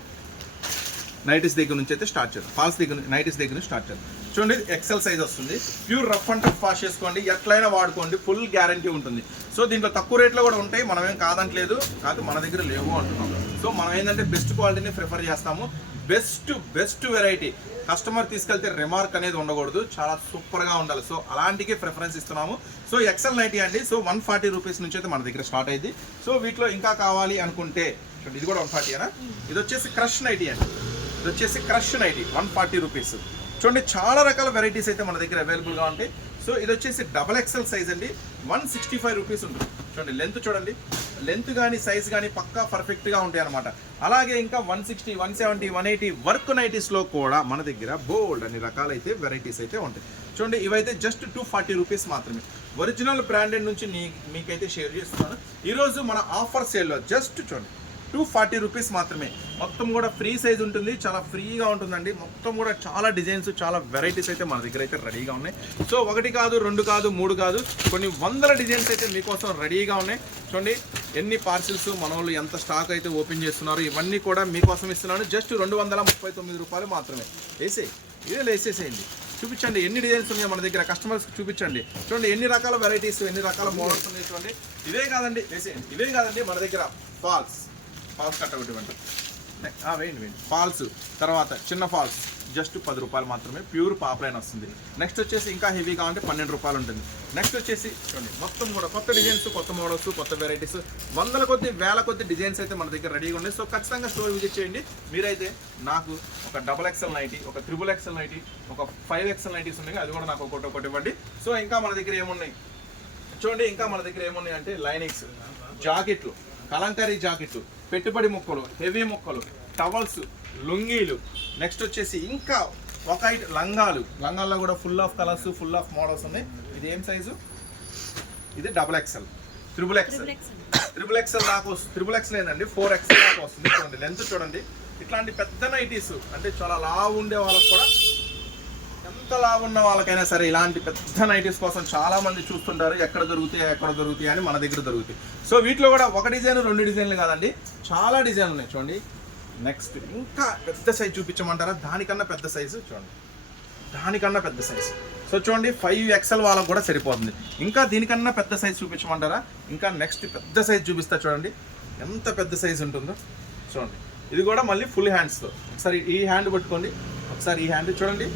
నైటీస్ దగ్గర నుంచి అయితే స్టార్ట్ చేద్దాం. ఫాల్స్ దగ్గర, నైటీస్ దగ్గర నుంచి స్టార్ట్ చేద్దాం. చూడండి ఎక్సెల్ సైజ్ వస్తుంది. Pure rough and tough wash చేసుకోండి, ఎట్లయినా వాడుకోండి, ఫుల్ గ్యారంటీ ఉంటుంది. సో దీంట్లో తక్కువ రేట్లో కూడా ఉంటాయి, మనమేం కాదంటలేదు, కాదు మన దగ్గర లేవు అంటున్నాం. సో మనం ఏంటంటే బెస్ట్ క్వాలిటీని ప్రిఫర్ చేస్తాము. బెస్ట్ వెరైటీ, కస్టమర్ తీసుకెళ్తే రిమార్క్ అనేది ఉండకూడదు, చాలా సూపర్గా ఉండాలి. సో అలాంటికే ప్రిఫరెన్స్ ఇస్తున్నాము. సో ఎక్సెల్ నైటీ అండి. సో 140 రూపీస్ నుంచి అయితే మన దగ్గర స్టార్ట్ అయింది. సో వీటిలో ఇంకా కావాలి అనుకుంటే చూడండి, ఇది కూడా 140 అనా. ఇది వచ్చేసి క్రష్ నైటీ అండి. ఇది వచ్చేసి క్రష్ నైటీ 140 రూపీస్. చూడండి చాలా రకాల వెరైటీస్ అయితే మన దగ్గర అవైలబుల్గా ఉంటాయి. సో ఇది వచ్చేసి XXL సైజ్ అండి, 165 రూపీస్ ఉంటుంది. చూడండి లెంత్ చూడండి, లెంత్ కానీ సైజ్ కానీ పక్కా పర్ఫెక్ట్గా ఉంటాయి అనమాట. అలాగే ఇంకా 160, 170, 180 వర్క్ నైటీస్లో కూడా మన దగ్గర బోల్డ్ అన్ని రకాలైతే వెరైటీస్ అయితే ఉంటాయి. చూడండి ఇవైతే జస్ట్ 240 రూపీస్ మాత్రమే. ఒరిజినల్ బ్రాండెడ్ నుంచి మీకైతే షేర్ చేస్తున్నాను. ఈరోజు మన ఆఫర్ సేల్లో జస్ట్ చూడండి 240 రూపీస్ మాత్రమే. మొత్తం కూడా ఫ్రీ సైజ్ ఉంటుంది, చాలా ఫ్రీగా ఉంటుందండి. మొత్తం కూడా చాలా డిజైన్స్, చాలా వెరైటీస్ అయితే మన దగ్గర అయితే రెడీగా ఉన్నాయి. సో 1 కాదు, 2 కాదు, 3 కాదు, కొన్ని వందల డిజైన్స్ అయితే మీకోసం రెడీగా ఉన్నాయి. చూడండి ఎన్ని పార్సిల్స్ మన వాళ్ళు ఎంత స్టాక్ అయితే ఓపెన్ చేస్తున్నారు, ఇవన్నీ కూడా మీకోసం ఇస్తున్నాను. జస్ట్ 239 రూపాయలు మాత్రమే. ఇదే వేసేసేయండి, చూపించండి ఎన్ని డిజైన్స్ ఉన్నాయో మన దగ్గర, కస్టమర్స్కి చూపించండి. చూడండి ఎన్ని రకాల వెరైటీస్, ఎన్ని రకాల మోడల్స్ ఉన్నాయి. చూడండి ఇవే కాదండి, వేసేయండి. ఇవే కాదండి మన దగ్గర ఫాల్స్ కట్టగొట్టివ్వండి, వేయండి ఫాల్స్. తర్వాత చిన్న ఫాల్స్ జస్ట్ 10 రూపాయలు మాత్రమే, ప్యూర్ పాప్లైన్ వస్తుంది. నెక్స్ట్ వచ్చేసి ఇంకా హెవీగా ఉంటే 12 రూపాయలు ఉంటుంది. నెక్స్ట్ వచ్చేసి చూడండి మొత్తం కూడా కొత్త డిజైన్స్, కొత్త మోడల్స్, కొత్త వెరైటీస్, వందల కొద్ది, వేల కొద్ది డిజైన్స్ అయితే మన దగ్గర రెడీగా ఉన్నాయి. సో ఖచ్చితంగా స్టోర్ విజిట్ చేయండి. మీరైతే నాకు ఒక XXL నైటీ, ఒక XXL నైటీ, ఒక 5XL నైటీస్ ఉన్నాయి, అది కూడా నాకు ఒకటి ఇవ్వండి. సో ఇంకా మన దగ్గర ఏమున్నాయి చూడండి, ఇంకా మన దగ్గర ఏమున్నాయి అంటే లైనింగ్స్, జాకెట్లు, కలంకారీ జాకెట్లు, పెట్టుబడి ముక్కలు, హెవీ ముక్కలు, టవల్స్, లుంగీలు. నెక్స్ట్ వచ్చేసి ఇంకా ఒక లంగాల్లో కూడా full of colours, full of models ఉన్నాయి. ఇది ఏం సైజు? ఇది XXL, XXL దాకా XXL ఏంటండి, 4XL దాకా వస్తుంది. చూడండి లెంత్ చూడండి. ఇట్లాంటి పెద్ద నైటీస్ అంటే చాలా లావు ఉండే వాళ్ళకు కూడా, ఎంత లావు ఉన్న వాళ్ళకైనా సరే ఇలాంటి పెద్ద నైటీస్ కోసం చాలా మంది చూస్తుంటారు, ఎక్కడ దొరుకుతాయి అని. మన దగ్గర దొరుకుతాయి. సో వీటిలో కూడా ఒక డిజైన్, 2 డిజైన్లు కాదండి, చాలా డిజైన్లు ఉన్నాయి. చూడండి నెక్స్ట్ ఇంకా పెద్ద సైజ్ చూపించమంటారా? దానికన్నా పెద్ద సైజు చూడండి, దానికన్నా పెద్ద సైజు. సో చూడండి 5XL వాళ్ళకు కూడా సరిపోతుంది. ఇంకా దీనికన్నా పెద్ద సైజు చూపించమంటారా? ఇంకా నెక్స్ట్ పెద్ద సైజు చూపిస్తా చూడండి ఎంత పెద్ద సైజు ఉంటుందో. చూడండి ఇది కూడా మళ్ళీ ఫుల్ హ్యాండ్స్తో. ఒకసారి ఈ హ్యాండ్ పట్టుకోండి, ఒకసారి ఈ హ్యాండ్ చూడండి,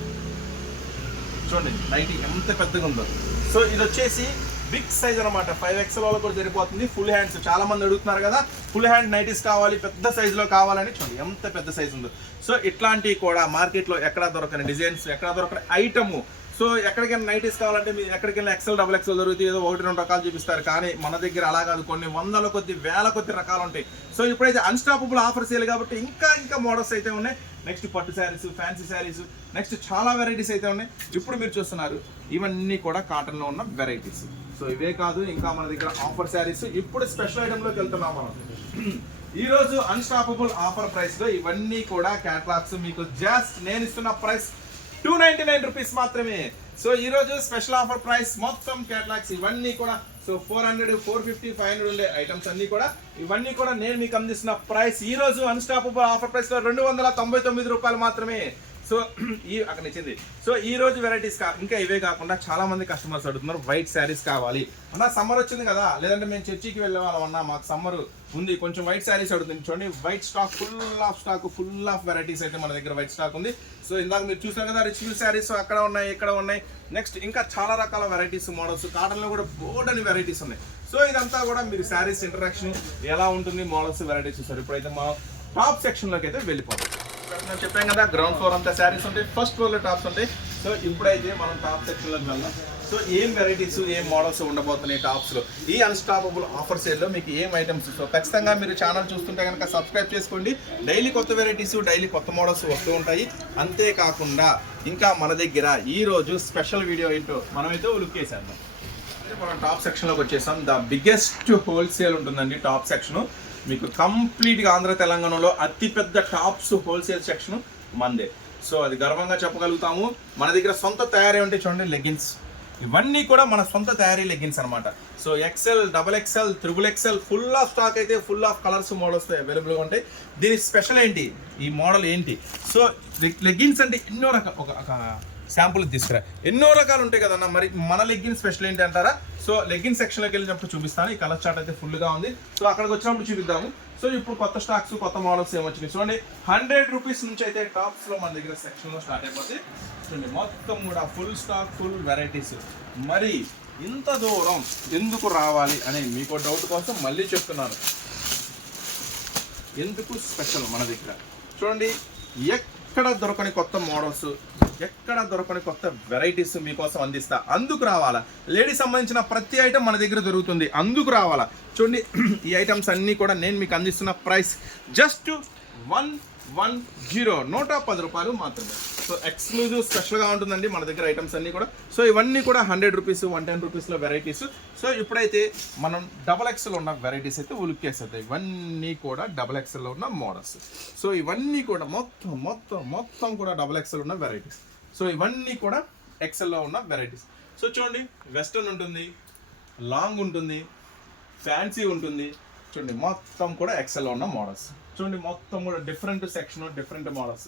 చూడండి నైటీ ఎంత పెద్దగా ఉందో. సో ఇది వచ్చేసి బిగ్ సైజ్ అనమాట, 5XL వాళ్ళకి కూడా సరిపోతుంది. ఫుల్ హ్యాండ్స్ చాలా మంది అడుగుతున్నారు కదా, ఫుల్ హ్యాండ్ నైటీస్ కావాలి పెద్ద సైజులో కావాలని. చూడండి ఎంత పెద్ద సైజు ఉందో. సో ఇట్లాంటివి కూడా మార్కెట్లో ఎక్కడా దొరకని డిజైన్స్, ఎక్కడా దొరకని ఐటమ్. సో ఎక్కడికైనా నైటీస్ కావాలంటే మీరు ఎక్కడికైనా XL XXL దొరుకుతాయి, ఏదో 1-2 రకాలు చూపిస్తారు. కానీ మన దగ్గర అలా కాదు, కొన్ని వందల కొద్ది వేల కొద్ది రకాలు ఉంటాయి. సో ఇప్పుడైతే అన్స్టాపబుల్ ఆఫర్ సేల్ కాబట్టి ఇంకా మోడల్స్ అయితే ఉన్నాయి. నెక్స్ట్ పట్టు శారీస్, ఫ్యాన్సీ శారీస్, నెక్స్ట్ చాలా వెరైటీస్ అయితే ఉన్నాయి. ఇప్పుడు మీరు చూస్తున్నారు ఇవన్నీ కూడా కాటన్లో ఉన్న వెరైటీస్. సో ఇవే కాదు, ఇంకా మన దగ్గర ఆఫర్ శారీస్. ఇప్పుడు స్పెషల్ ఐటెంలోకి వెళ్తున్నాం మనం. ఈ రోజు అన్స్టాపబుల్ ఆఫర్ ప్రైస్ లో ఇవన్నీ కూడా క్యాటలాగ్స్. మీకు జస్ట్ నేను ఇస్తున్న ప్రైస్ 299 రూపీస్ మాత్రమే. సో ఈ రోజు స్పెషల్ ఆఫర్ ప్రైస్ మొత్తం క్యాటలాగ్స్ ఇవన్నీ కూడా. సో 400, 450, 500 ఉండే ఐటమ్స్ అన్ని కూడా, ఇవన్నీ కూడా నేను మీకు అందిస్తున్న ప్రైస్ ఈ రోజు అన్స్టాపబుల్ ఆఫర్ ప్రైస్ లో 299 రూపాయలు మాత్రమే. సో ఈ అక్కడ నచ్చింది. సో ఈ రోజు వెరైటీస్ ఇంకా ఇవే కాకుండా చాలా మంది కస్టమర్స్ అడుగుతున్నారు వైట్ శారీస్ కావాలి అన్న, సమ్మర్ వచ్చింది కదా, లేదంటే మేము చర్చికి వెళ్ళే వాళ్ళం అన్నా, మాకు సమ్మర్ ఉంది, కొంచెం వైట్ శారీస్ అడుగుతుంది. చూడండి white stock, full of varieties అయితే మన దగ్గర వైట్ స్టాక్ ఉంది. సో ఇందాక మీరు చూసారు కదా రిచ్ శారీస్ అక్కడ ఉన్నాయి, ఇక్కడ ఉన్నాయి. నెక్స్ట్ ఇంకా చాలా రకాల వెరైటీస్, మోడల్స్, కాటన్లో కూడా బోర్డని వెరైటీస్ ఉన్నాయి. సో ఇదంతా కూడా మీరు శారీస్ ఇంటరాక్షన్ ఎలా ఉంటుంది, మోడల్స్, వెరైటీస్ చూసారు. ఇప్పుడైతే మా టాప్ సెక్షన్లోకి అయితే వెళ్ళిపోతాం. నేను చెప్పాను కదా గ్రౌండ్ ఫ్లోర్ అంతా శారీస్ ఉంటాయి, ఫస్ట్ ఫ్లోర్లో టాప్స్ ఉంటాయి. సో ఇప్పుడైతే మనం టాప్ సెక్షన్లోకి వెళ్దాం. సో ఏం వెరైటీస్, ఏం మోడల్స్ ఉండబోతున్నాయి టాప్స్లో ఈ అన్స్టాపబుల్ ఆఫర్ సేల్లో, మీకు ఏం ఐటమ్స్. సో ఖచ్చితంగా మీరు ఛానల్ చూస్తుంటే కనుక సబ్స్క్రైబ్ చేసుకోండి. డైలీ కొత్త వెరైటీస్, డైలీ కొత్త మోడల్స్ వస్తూ ఉంటాయి. అంతేకాకుండా ఇంకా మన దగ్గర ఈ రోజు స్పెషల్ వీడియో ఏంటో మనమైతే ఉలుక్కేసాము. మనం టాప్ సెక్షన్లోకి వచ్చేసాం. ద బిగ్గెస్ట్ హోల్సేల్ ఉంటుందండి టాప్ సెక్షన్. మీకు కంప్లీట్గా ఆంధ్ర తెలంగాణలో అతిపెద్ద టాప్స్ హోల్సేల్ సెక్షన్ మందే. సో అది గర్వంగా చెప్పగలుగుతాము. మన దగ్గర సొంత తయారీ ఉంటే చూడండి లెగిన్స్, ఇవన్నీ కూడా మన సొంత తయారీ లెగిన్స్ అనమాట. So XL, XXL, XXL full of stock అయితే, ఫుల్ ఆఫ్ కలర్స్, మోడల్స్ అవైలబుల్గా ఉంటాయి. దీని స్పెషల్ ఏంటి, ఈ మోడల్ ఏంటి? సో లెగిన్స్ అంటే ఎన్నో రకాల, ఒక శాంపుల్ తీసుకురా, ఎన్నో రకాలు ఉంటాయి కదన్నా. మరి మన లెగ్గిన్ స్పెషల్ ఏంటి అంటారా? సో లెగ్గిన్ సెక్షన్లోకి వెళ్ళినప్పుడు చూపిస్తాను. ఈ కలర్ చార్ట్ అయితే ఫుల్గా ఉంది. సో అక్కడికి వచ్చినప్పుడు చూపిద్దాము. సో ఇప్పుడు కొత్త స్టాక్స్, కొత్త మోడల్స్ ఏమొచ్చినాయి చూడండి. 100 రూపీస్ నుంచి అయితే టాప్స్లో మన దగ్గర సెక్షన్లో స్టార్ట్ అయిపోతుంది. చూడండి మొత్తం కూడా ఫుల్ స్టాక్, ఫుల్ వెరైటీస్. మరి ఇంత దూరం ఎందుకు రావాలి అని మీకు డౌట్ కోసం మళ్ళీ చెప్తున్నాను. ఎందుకు స్పెషల్ మన దగ్గర చూడండి, ఎక్కడ దొరకని కొత్త మోడల్స్, ఎక్కడ దొరకని కొత్త వెరైటీస్ మీకోసం అందిస్తా. అందుకు రావాలా? లేడీస్ సంబంధించిన ప్రతి ఐటమ్ మన దగ్గర దొరుకుతుంది, అందుకు రావాలా? చూడండి ఈ ఐటమ్స్ అన్నీ కూడా నేను మీకు అందిస్తున్న ప్రైస్ జస్ట్ 110 రూపాయలు మాత్రమే. సో ఎక్స్క్లూజివ్ స్పెషల్గా ఉంటుందండి మన దగ్గర ఐటమ్స్ అన్నీ కూడా. సో ఇవన్నీ కూడా 100 రూపీస్, 110 రూపీస్లో వెరైటీస్. సో ఇప్పుడైతే మనం XXL ఉన్న వెరైటీస్ అయితే ఉలిక్కేస్తాయి. ఇవన్నీ కూడా XXL ఉన్న మోడల్స్. సో ఇవన్నీ కూడా మొత్తం కూడా XXL ఉన్న వెరైటీస్. సో ఇవన్నీ కూడా XL ఉన్న వెరైటీస్. సో చూడండి వెస్టర్న్ ఉంటుంది, లాంగ్ ఉంటుంది, ఫ్యాన్సీ ఉంటుంది. చూడండి మొత్తం కూడా XL ఉన్న మోడల్స్. చూడండి మొత్తం కూడా డిఫరెంట్ సెక్షన్, డిఫరెంట్ మోడల్స్.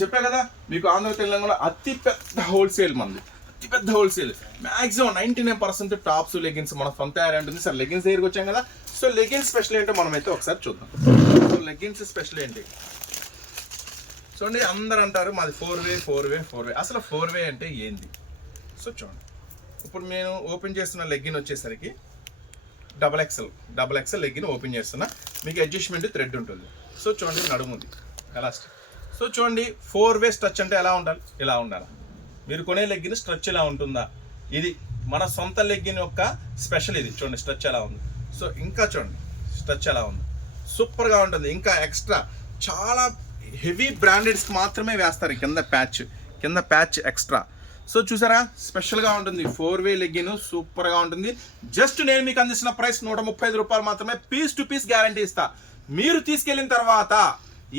చెప్పా కదా మీకు ఆంధ్ర తెలంగాణలో అతిపెద్ద హోల్సేల్ మంది, అతిపెద్ద హోల్సేల్. మ్యాక్సిమం 99% టాప్స్, లెగిన్స్ మన సొంత తయారీ ఉంటుంది. సార్ లెగిన్స్ దగ్గరికి వచ్చాం కదా. సో లెగిన్స్ స్పెషల్ ఏంటో మనమైతే ఒకసారి చూద్దాం. సో లెగిన్స్ స్పెషల్ ఏంటి చూడండి. అందరు అంటారు మాది 4 వే. అసలు 4 వే అంటే ఏంది? సో చూడండి ఇప్పుడు నేను ఓపెన్ చేస్తున్న లెగ్గిన్ వచ్చేసరికి XXL లెగ్గిన్ ఓపెన్ చేస్తున్నా. మీకు అడ్జస్ట్మెంట్ థ్రెడ్ ఉంటుంది. సో చూడండి నడుముంది ఎలాస్టిక్. సో చూడండి 4 వే స్ట్రెచ్ అంటే ఎలా ఉండాలి, ఇలా ఉండాలి. మీరు కొనే లెగ్గిన్ స్ట్రెచ్ ఇలా ఉంటుందా? ఇది మన సొంత లెగ్గిన్ యొక్క స్పెషల్. ఇది చూడండి స్ట్రెచ్ ఎలా ఉంది. సో ఇంకా చూడండి స్ట్రెచ్ ఎలా ఉంది, సూపర్గా ఉంటుంది. ఇంకా ఎక్స్ట్రా చాలా హెవీ బ్రాండెడ్స్కి మాత్రమే వేస్తారు కింద ప్యాచ్ ఎక్స్ట్రా. సో చూసారా స్పెషల్గా ఉంటుంది. 4 వే లెగ్గిన్ సూపర్గా ఉంటుంది. జస్ట్ నేను మీకు అందిస్తున్న ప్రైస్ 135 రూపాయలు మాత్రమే. పీస్ టు పీస్ గ్యారంటీ ఇస్తా. మీరు తీసుకెళ్ళిన తర్వాత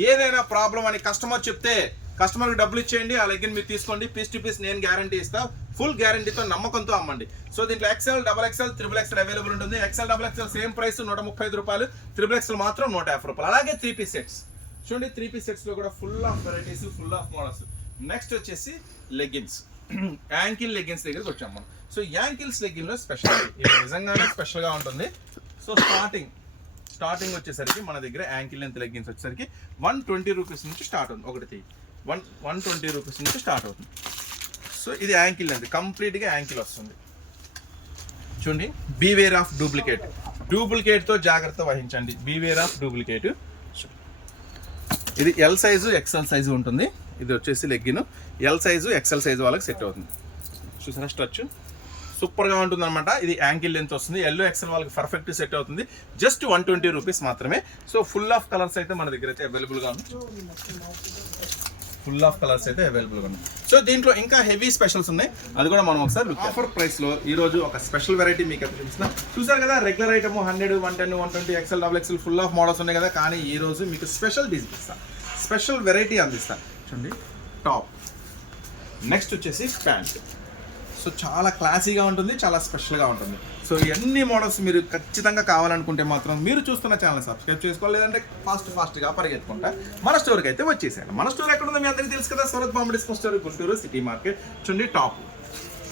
ఏదైనా ప్రాబ్లం అని కస్టమర్ చెప్తే కస్టమర్కి డబ్బులు ఇచ్చేయండి, ఆ లెగ్గిన్ మీరు తీసుకోండి. పీస్ టు పీస్ నేను గ్యారంటీ ఇస్తా. ఫుల్ గ్యారంటీతో, నమ్మకంతో అమ్మండి. సో దీంట్లో XL, XXL, XXL అవైలబుల్ ఉంటుంది. XL, XXL సేమ్ ప్రైస్ 130 రూపాయలు, XXL మాత్రం 150 రూపాయలు. అలాగే 3 పీస్ సెట్స్ చూడండి. 3 పీస్ సెట్స్లో కూడా full of varieties, full of models. Next వచ్చేసి లెగ్గిన్స్, యాంకిల్ లెగ్గిన్స్ దగ్గరికి వచ్చాం మనం. సో యాంకిల్స్ లెగ్గిన్లో స్పెషల్, ఇది నిజంగానే స్పెషల్గా ఉంటుంది. సో స్టార్టింగ్ స్టార్టింగ్ వచ్చేసరికి మన దగ్గర యాంకిల్ లెంత్ లెగ్గిన్స్ వచ్చేసరికి 120 రూపీస్ నుంచి స్టార్ట్ అవుతుంది. ఒకటి 120 రూపీస్ నుంచి స్టార్ట్ అవుతుంది. సో ఇది యాంకిల్ లెంత్, కంప్లీట్గా యాంకిల్ వస్తుంది. చూడండి, బీవేర్ ఆఫ్ డూప్లికేట్తో జాగ్రత్త వహించండి. Beware of duplicate. ఇది ఎల్ సైజు ఎక్సెల్ సైజు ఉంటుంది. ఇది వచ్చేసి legging L size XL size వాళ్ళకి సెట్ అవుతుంది. చూసారా స్ట్రచ్ సూపర్గా ఉంటుంది అనమాట. ఇది యాంకిల్ లెంత్ వస్తుంది. ఎల్లో ఎక్సెల్ వాళ్ళకి పర్ఫెక్ట్ సెట్ అవుతుంది. జస్ట్ 120 రూపీస్ మాత్రమే. సో ఫుల్ ఆఫ్ కలర్స్ అయితే మన దగ్గర అయితే అవైలబుల్గా ఉంది. సో దీంట్లో ఇంకా హెవీ స్పెషల్స్ ఉన్నాయి, అది కూడా మనం ఒకసారి ఆఫర్ ప్రైస్లో ఈరోజు ఒక స్పెషల్ వెరైటీ మీకు అయితే చూపిస్తున్నా. చూసారు కదా, regular item 100, 110, 120 XL, double XL full of models ఉన్నాయి కదా. కానీ ఈ రోజు మీకు స్పెషల్ డీల్స్ ఇస్తాను, స్పెషల్ వెరైటీ అందిస్తాను. చూడండి, టాప్, నెక్స్ట్ వచ్చేసి ప్యాంట్. సో చాలా క్లాసీగా ఉంటుంది, చాలా స్పెషల్గా ఉంటుంది. సో ఇవన్నీ మోడల్స్ మీరు ఖచ్చితంగా కావాలనుకుంటే మాత్రం మీరు చూస్తున్న ఛానల్ సబ్స్క్రైబ్ చేసుకోవాలి, లేదంటే ఫాస్ట్గా పరిగెత్తుకుంటా మన స్టోర్కి అయితే వచ్చేసాను. మన స్టోర్ ఎక్కడ ఉందో మీ అందరికీ తెలుసు కదా, Surat Bombay discount store, Guntur city market. చూడండి టాప్,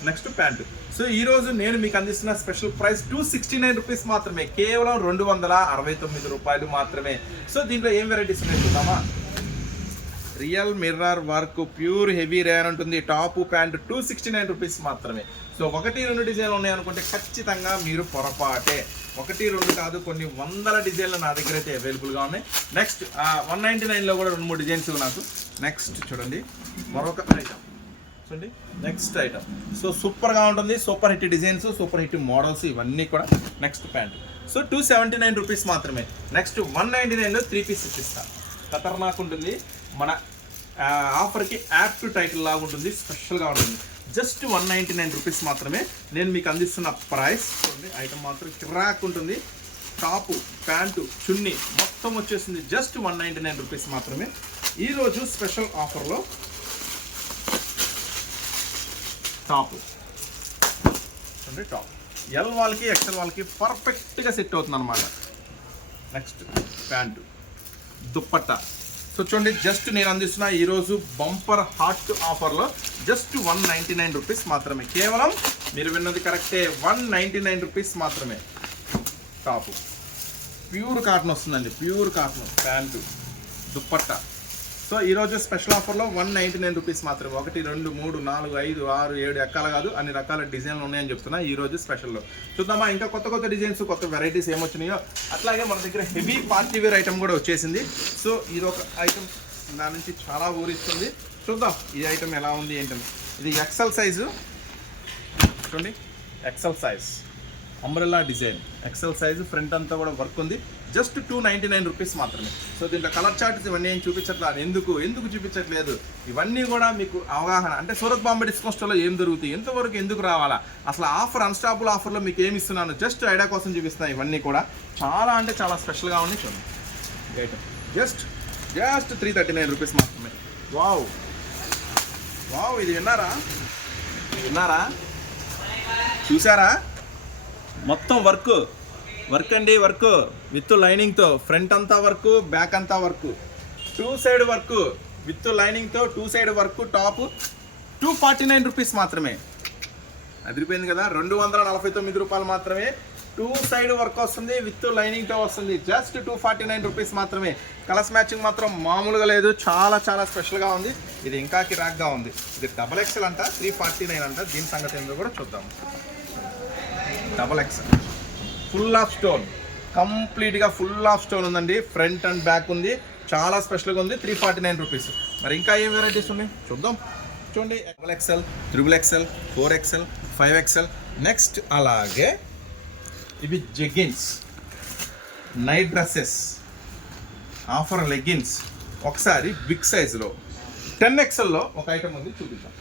నెక్స్ట్ ప్యాంటు. సో ఈరోజు నేను మీకు అందిస్తున్న స్పెషల్ ప్రైస్ 269 రూపీస్ మాత్రమే, కేవలం 269 రూపాయలు మాత్రమే. సో దీంట్లో ఏం వెరైటీస్ ఉన్నాయి చూద్దామా. Real mirror work, pure heavy rayon ఉంటుంది. టాప్ ప్యాంట్ 269 రూపీస్ మాత్రమే. సో 1-2 డిజైన్లు ఉన్నాయనుకుంటే ఖచ్చితంగా మీరు పొరపాటే. 1-2 కాదు, కొన్ని వందల డిజైన్లు నా దగ్గర అయితే అవైలబుల్గా ఉన్నాయి. నెక్స్ట్ 199లో కూడా 2-3 డిజైన్స్ నాకు. నెక్స్ట్ చూడండి, మరొక ఐటమ్ చూడండి, నెక్స్ట్ ఐటమ్. సో సూపర్గా ఉంటుంది, super hit designs, super hit models ఇవన్నీ కూడా. Next pant. సో 279 రూపీస్ మాత్రమే. నెక్స్ట్ 199లో 3 పీస్ ఇస్తాను. ఖతర్నాక్ ఉంటుంది, మన ఆఫర్కి యాప్ టు టైటిల్ లాగా ఉంటుంది, స్పెషల్గా ఉంటుంది. జస్ట్ 199 రూపీస్ మాత్రమే నేను మీకు అందిస్తున్న ప్రైస్. చూడండి, ఐటమ్ మాత్రం కిరాక్ ఉంటుంది. టాపు, ప్యాంటు, చున్నీ మొత్తం వచ్చేసింది జస్ట్ 199 రూపీస్ మాత్రమే. ఈరోజు స్పెషల్ ఆఫర్లో టాపు చూడండి, టాప్ ఎల్ వాళ్ళకి ఎక్సెల్ వాళ్ళకి పర్ఫెక్ట్గా సెట్ అవుతుంది అనమాట. Next pant, dupatta. సో చూడండి, జస్ట్ నేను అందిస్తున్న ఈరోజు బంపర్ హాట్ ఆఫర్లో జస్ట్ 199 రూపీస్ మాత్రమే. కేవలం మీరు విన్నది కరెక్టే, 199 రూపీస్ మాత్రమే. టాపు ప్యూర్ కాటన్ వస్తుందండి, pure cotton. Pant, dupatta. So ఈరోజు స్పెషల్ ఆఫర్లో 199 రూపీస్ మాత్రమే. 1, 2, 3, 4, 5, 6, 7 ఎక్కాల కాదు, అన్ని రకాల డిజైన్లు ఉన్నాయని చెప్తున్నా ఈరోజు స్పెషల్లో. చూద్దామా ఇంకా కొత్త డిజైన్స్, కొత్త వెరైటీస్ ఏమొచ్చినాయో. అట్లాగే మన దగ్గర హెవీ పార్టీ వేర్ ఐటమ్ కూడా వచ్చేసింది. సో ఇదొక ఐటమ్ నా నుంచి చాలా ఊరిస్తుంది. చూద్దాం ఈ ఐటమ్ ఎలా ఉంది ఏంటని. ఇది ఎక్సెల్ సైజు చూడండి, XL size umbrella design, XL size, front అంతా కూడా వర్క్ ఉంది. జస్ట్ 299 రూపీస్ మాత్రమే. సో దీంట్లో కలర్ చార్ట్స్ ఇవన్నీ ఏం చూపించట్లేదు. ఎందుకు చూపించట్లేదు, ఇవన్నీ కూడా మీకు అవగాహన. అంటే సూరత్ బాంబే డిస్కౌంట్ స్టోర్లో ఏం దొరుకుతాయి, ఎంతవరకు ఎందుకు రావాలా, అసలు ఆఫర్ అన్స్టాపుల్ ఆఫర్లో మీకు ఏమి ఇస్తున్నాను, జస్ట్ ఐడియా కోసం చూపిస్తున్నాను. ఇవన్నీ కూడా చాలా అంటే చాలా స్పెషల్గా ఉంది. చూడండి ఐటమ్ జస్ట్ 339 రూపీస్ మాత్రమే. వావ్, ఇది విన్నారా, చూసారా, మొత్తం వర్క్ అండి, వర్క్ విత్ లైనింగ్తో. ఫ్రంట్ అంతా వర్క్, బ్యాక్ అంతా వర్క్, 2 సైడ్ వర్క్ విత్ లైనింగ్తో, 2 సైడ్ వర్క్. టాప్ 249 రూపీస్ మాత్రమే. అదిరిపోయింది కదా, 249 రూపాయలు మాత్రమే. 2 సైడ్ వర్క్ వస్తుంది, విత్ లైనింగ్తో వస్తుంది. జస్ట్ 249 రూపీస్ మాత్రమే. కలర్స్ మ్యాచింగ్ మాత్రం మామూలుగా లేదు, చాలా చాలా స్పెషల్గా ఉంది. ఇది ఇంకా కిరాక్గా ఉంది. ఇది డబల్ ఎక్సెల్ అంట, 349 అంట. దీని సంగతి ఏందో కూడా చూద్దాం. Double XL full of stone, కంప్లీట్గా ఫుల్ ఆఫ్ స్టోన్ ఉందండి. ఫ్రంట్ అండ్ బ్యాక్ ఉంది, చాలా స్పెషల్గా ఉంది. 349 రూపీస్. మరి ఇంకా ఏం వెరైటీస్ ఉన్నాయి చూద్దాం. చూడండి, double XL, triple XL, 4XL, 5XL. Next అలాగే ఇవి jeggings, night dresses, offer leggings. ఒకసారి బిగ్ సైజులో 10XLలో ఒక ఐటమ్ ఉంది, చూపిద్దాం.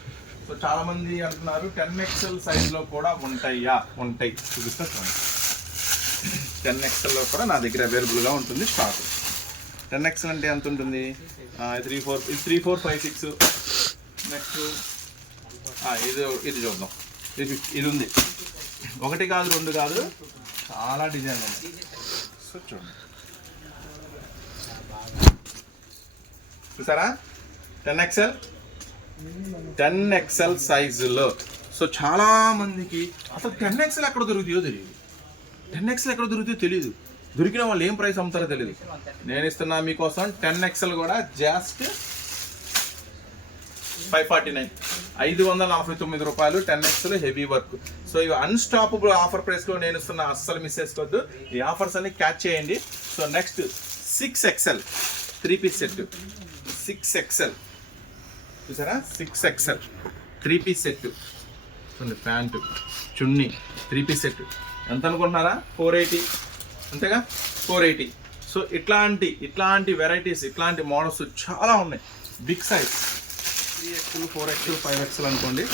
సో చాలామంది అంటున్నారు 10XL సైజులో కూడా ఉంటాయి. చూపిస్తా చూడండి. 10XLలో కూడా నా దగ్గర అవైలబుల్గా ఉంటుంది స్టాక్. 10XL అంటే ఎంత ఉంటుంది, 3, 4, 5, 6. నెక్స్ట్ ఇది చూద్దాం. ఇది ఉంది, 1 కాదు 2 కాదు, చాలా డిజైన్ ఉంది. సో చూడండి, చూసారా, 10XL సైజులో. సో చాలా మందికి అసలు 10XL ఎక్కడ దొరుకుతాయో తెలియదు, 10XL ఎక్కడ దొరుకుతాయో తెలియదు. దొరికిన వాళ్ళు ఏం ప్రైస్ అమ్ముతారో తెలియదు. నేను ఇస్తున్నా మీకోసం 10XL కూడా జస్ట్ 549, 549 రూపాయలు 10XL హెవీ వర్క్. సో ఇవి అన్స్టాపబుల్ ఆఫర్ ప్రైస్లో నేను ఇస్తున్నా, అస్సలు మిస్ చేసుకోవద్దు. ఈ ఆఫర్స్ అన్ని క్యాచ్ చేయండి. So next 6XL 3-piece set. 6XL చూసారా, 6XL 3-piece సెట్ చూడండి. ప్యాంటు చున్నీ 3-piece సెట్ ఎంత అనుకుంటున్నారా? 480 అంతేగా, 480. సో ఇట్లాంటి వెరైటీస్, ఇట్లాంటి మోడల్స్ చాలా ఉన్నాయి. Big size 3XL 4XL 5XL అనుకోండి.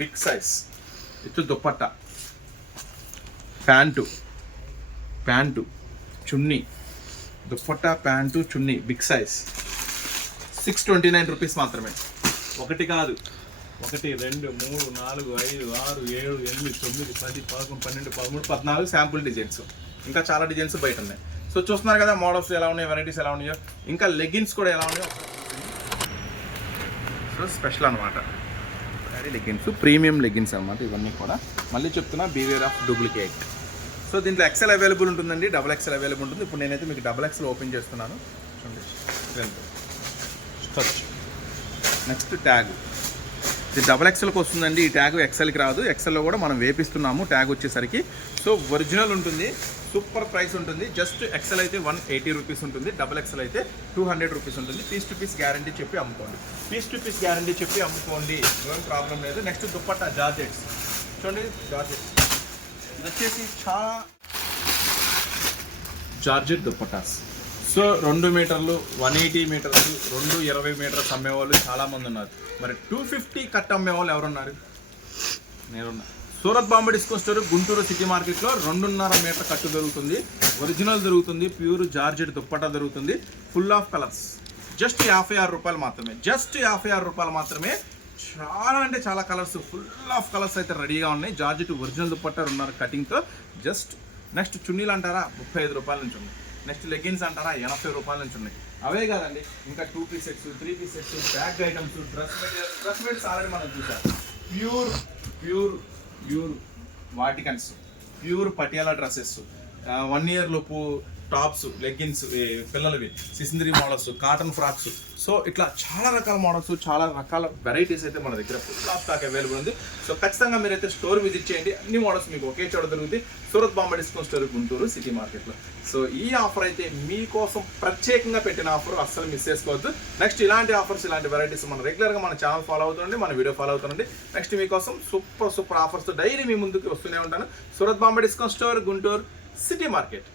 బిగ్ సైజ్ ఇటు దుప్పట్టా, ప్యాంటు చున్నీ, దుప్పట్టా ప్యాంటు చున్నీ బిగ్ సైజ్ 629 రూపీస్ మాత్రమే. ఒకటి కాదు, 1 2 3 4 5 6 7 8 9 10 11 12 13 14 శాంపుల్ డిజైన్స్. ఇంకా చాలా డిజైన్స్ బయట ఉన్నాయి. సో చూస్తున్నారు కదా మోడల్స్ ఎలా ఉన్నాయి, వెరైటీస్ ఎలా ఉన్నాయో. ఇంకా లెగ్గిన్స్ కూడా ఎలా ఉన్నాయో. సో స్పెషల్ అనమాట లెగ్గిన్స్, ప్రీమియం లెగ్గిన్స్ అనమాట ఇవన్నీ కూడా. మళ్ళీ చెప్తున్నా, బీవేర్ ఆఫ్ డూప్లికేట్. సో దీంట్లో XL అవైలబుల్ ఉంటుందండి, XXL అవైలబుల్ ఉంటుంది. ఇప్పుడు నేనైతే మీకు XXL ఓపెన్ చేస్తున్నాను చూడండి. నెక్స్ట్ ట్యాగ్, ఇది XXLకి వస్తుందండి. ఈ ట్యాగ్ XLకి రాదు. XLలో కూడా మనం వేపిస్తున్నాము ట్యాగ్ వచ్చేసరికి. సో ఒరిజినల్ ఉంటుంది, సూపర్ ప్రైస్ ఉంటుంది. జస్ట్ XL అయితే 180 రూపీస్ ఉంటుంది, XXL అయితే 200 రూపీస్ ఉంటుంది. పీస్ టు పీస్ గ్యారంటీ చెప్పి అమ్ముకోండి, ఏం ప్రాబ్లం లేదు. నెక్స్ట్ దుప్పట్టా జార్జెట్స్ చూడండి. జార్జెట్స్ ఇది వచ్చేసి చాలా జార్జెట్ దుప్పట్టాస్. సో 2 మీటర్లు 180 మీటర్లు 220 మీటర్స్ అమ్మేవాళ్ళు చాలామంది ఉన్నారు. మరి 250 కట్ అమ్మేవాళ్ళు ఎవరున్నారు? నేనున్నా. Surat Bombay discount store Guntur city మార్కెట్లో 2.5 మీటర్ కట్టు దొరుకుతుంది, ఒరిజినల్ దొరుకుతుంది, ప్యూర్ జార్జెట్ దుప్పట్టా దొరుకుతుంది, ఫుల్ ఆఫ్ కలర్స్. జస్ట్ 56 రూపాయలు మాత్రమే, జస్ట్ 56 రూపాయలు మాత్రమే. చాలా అంటే చాలా కలర్స్, ఫుల్ ఆఫ్ కలర్స్ అయితే రెడీగా ఉన్నాయి. జార్జెట్ ఒరిజినల్ దుప్పట్టా 2.5 కటింగ్తో జస్ట్. నెక్స్ట్ చున్నీలు అంటారా 35 రూపాయల నుంచి ఉన్నాయి. నెక్స్ట్ లెగ్గిన్స్ అంటారా 80 రూపాయల నుంచి ఉన్నాయి. అవే కాదండి, ఇంకా 2-piece sets, 3-piece sets, bag items, dress materials already మనం చూసాం. ప్యూర్ వాటికన్స్, ప్యూర్ పటియాలా డ్రెస్సెస్, 1 year లోపు టాప్స్, లెగ్గిన్స్, పిల్లలవి, సిసింద్రీ మోడల్స్, కాటన్ ఫ్రాక్స్. సో ఇట్లా చాలా రకాల మోడల్స్, చాలా రకాల వెరైటీస్ అయితే మన దగ్గర ఫుల్ ఆఫ్ స్టాక్ అవైలబుల్ ఉంది. సో ఖచ్చితంగా మీరైతే స్టోర్ విజిట్ చేయండి. అన్ని మోడల్స్ మీకు ఒకే చోట దొరుకుతాయి, Surat Bombay discount store Guntur city మార్కెట్లో. సో ఈ ఆఫర్ అయితే మీకోసం ప్రత్యేకంగా పెట్టిన ఆఫర్, అస్సలు మిస్ చేసుకోవద్దు. నెక్స్ట్ ఇలాంటి ఆఫర్స్, ఇలాంటి వెరైటీస్ మన రెగ్యులర్గా మన ఛానల్ ఫాలో అవుతుండండి, మన వీడియో ఫాలో అవుతుండండి. నెక్స్ట్ మీకోసం సూపర్ ఆఫర్స్ డైలీ మీ ముందుకు వస్తూనే ఉంటాను. Surat Bombay discount store Guntur city market.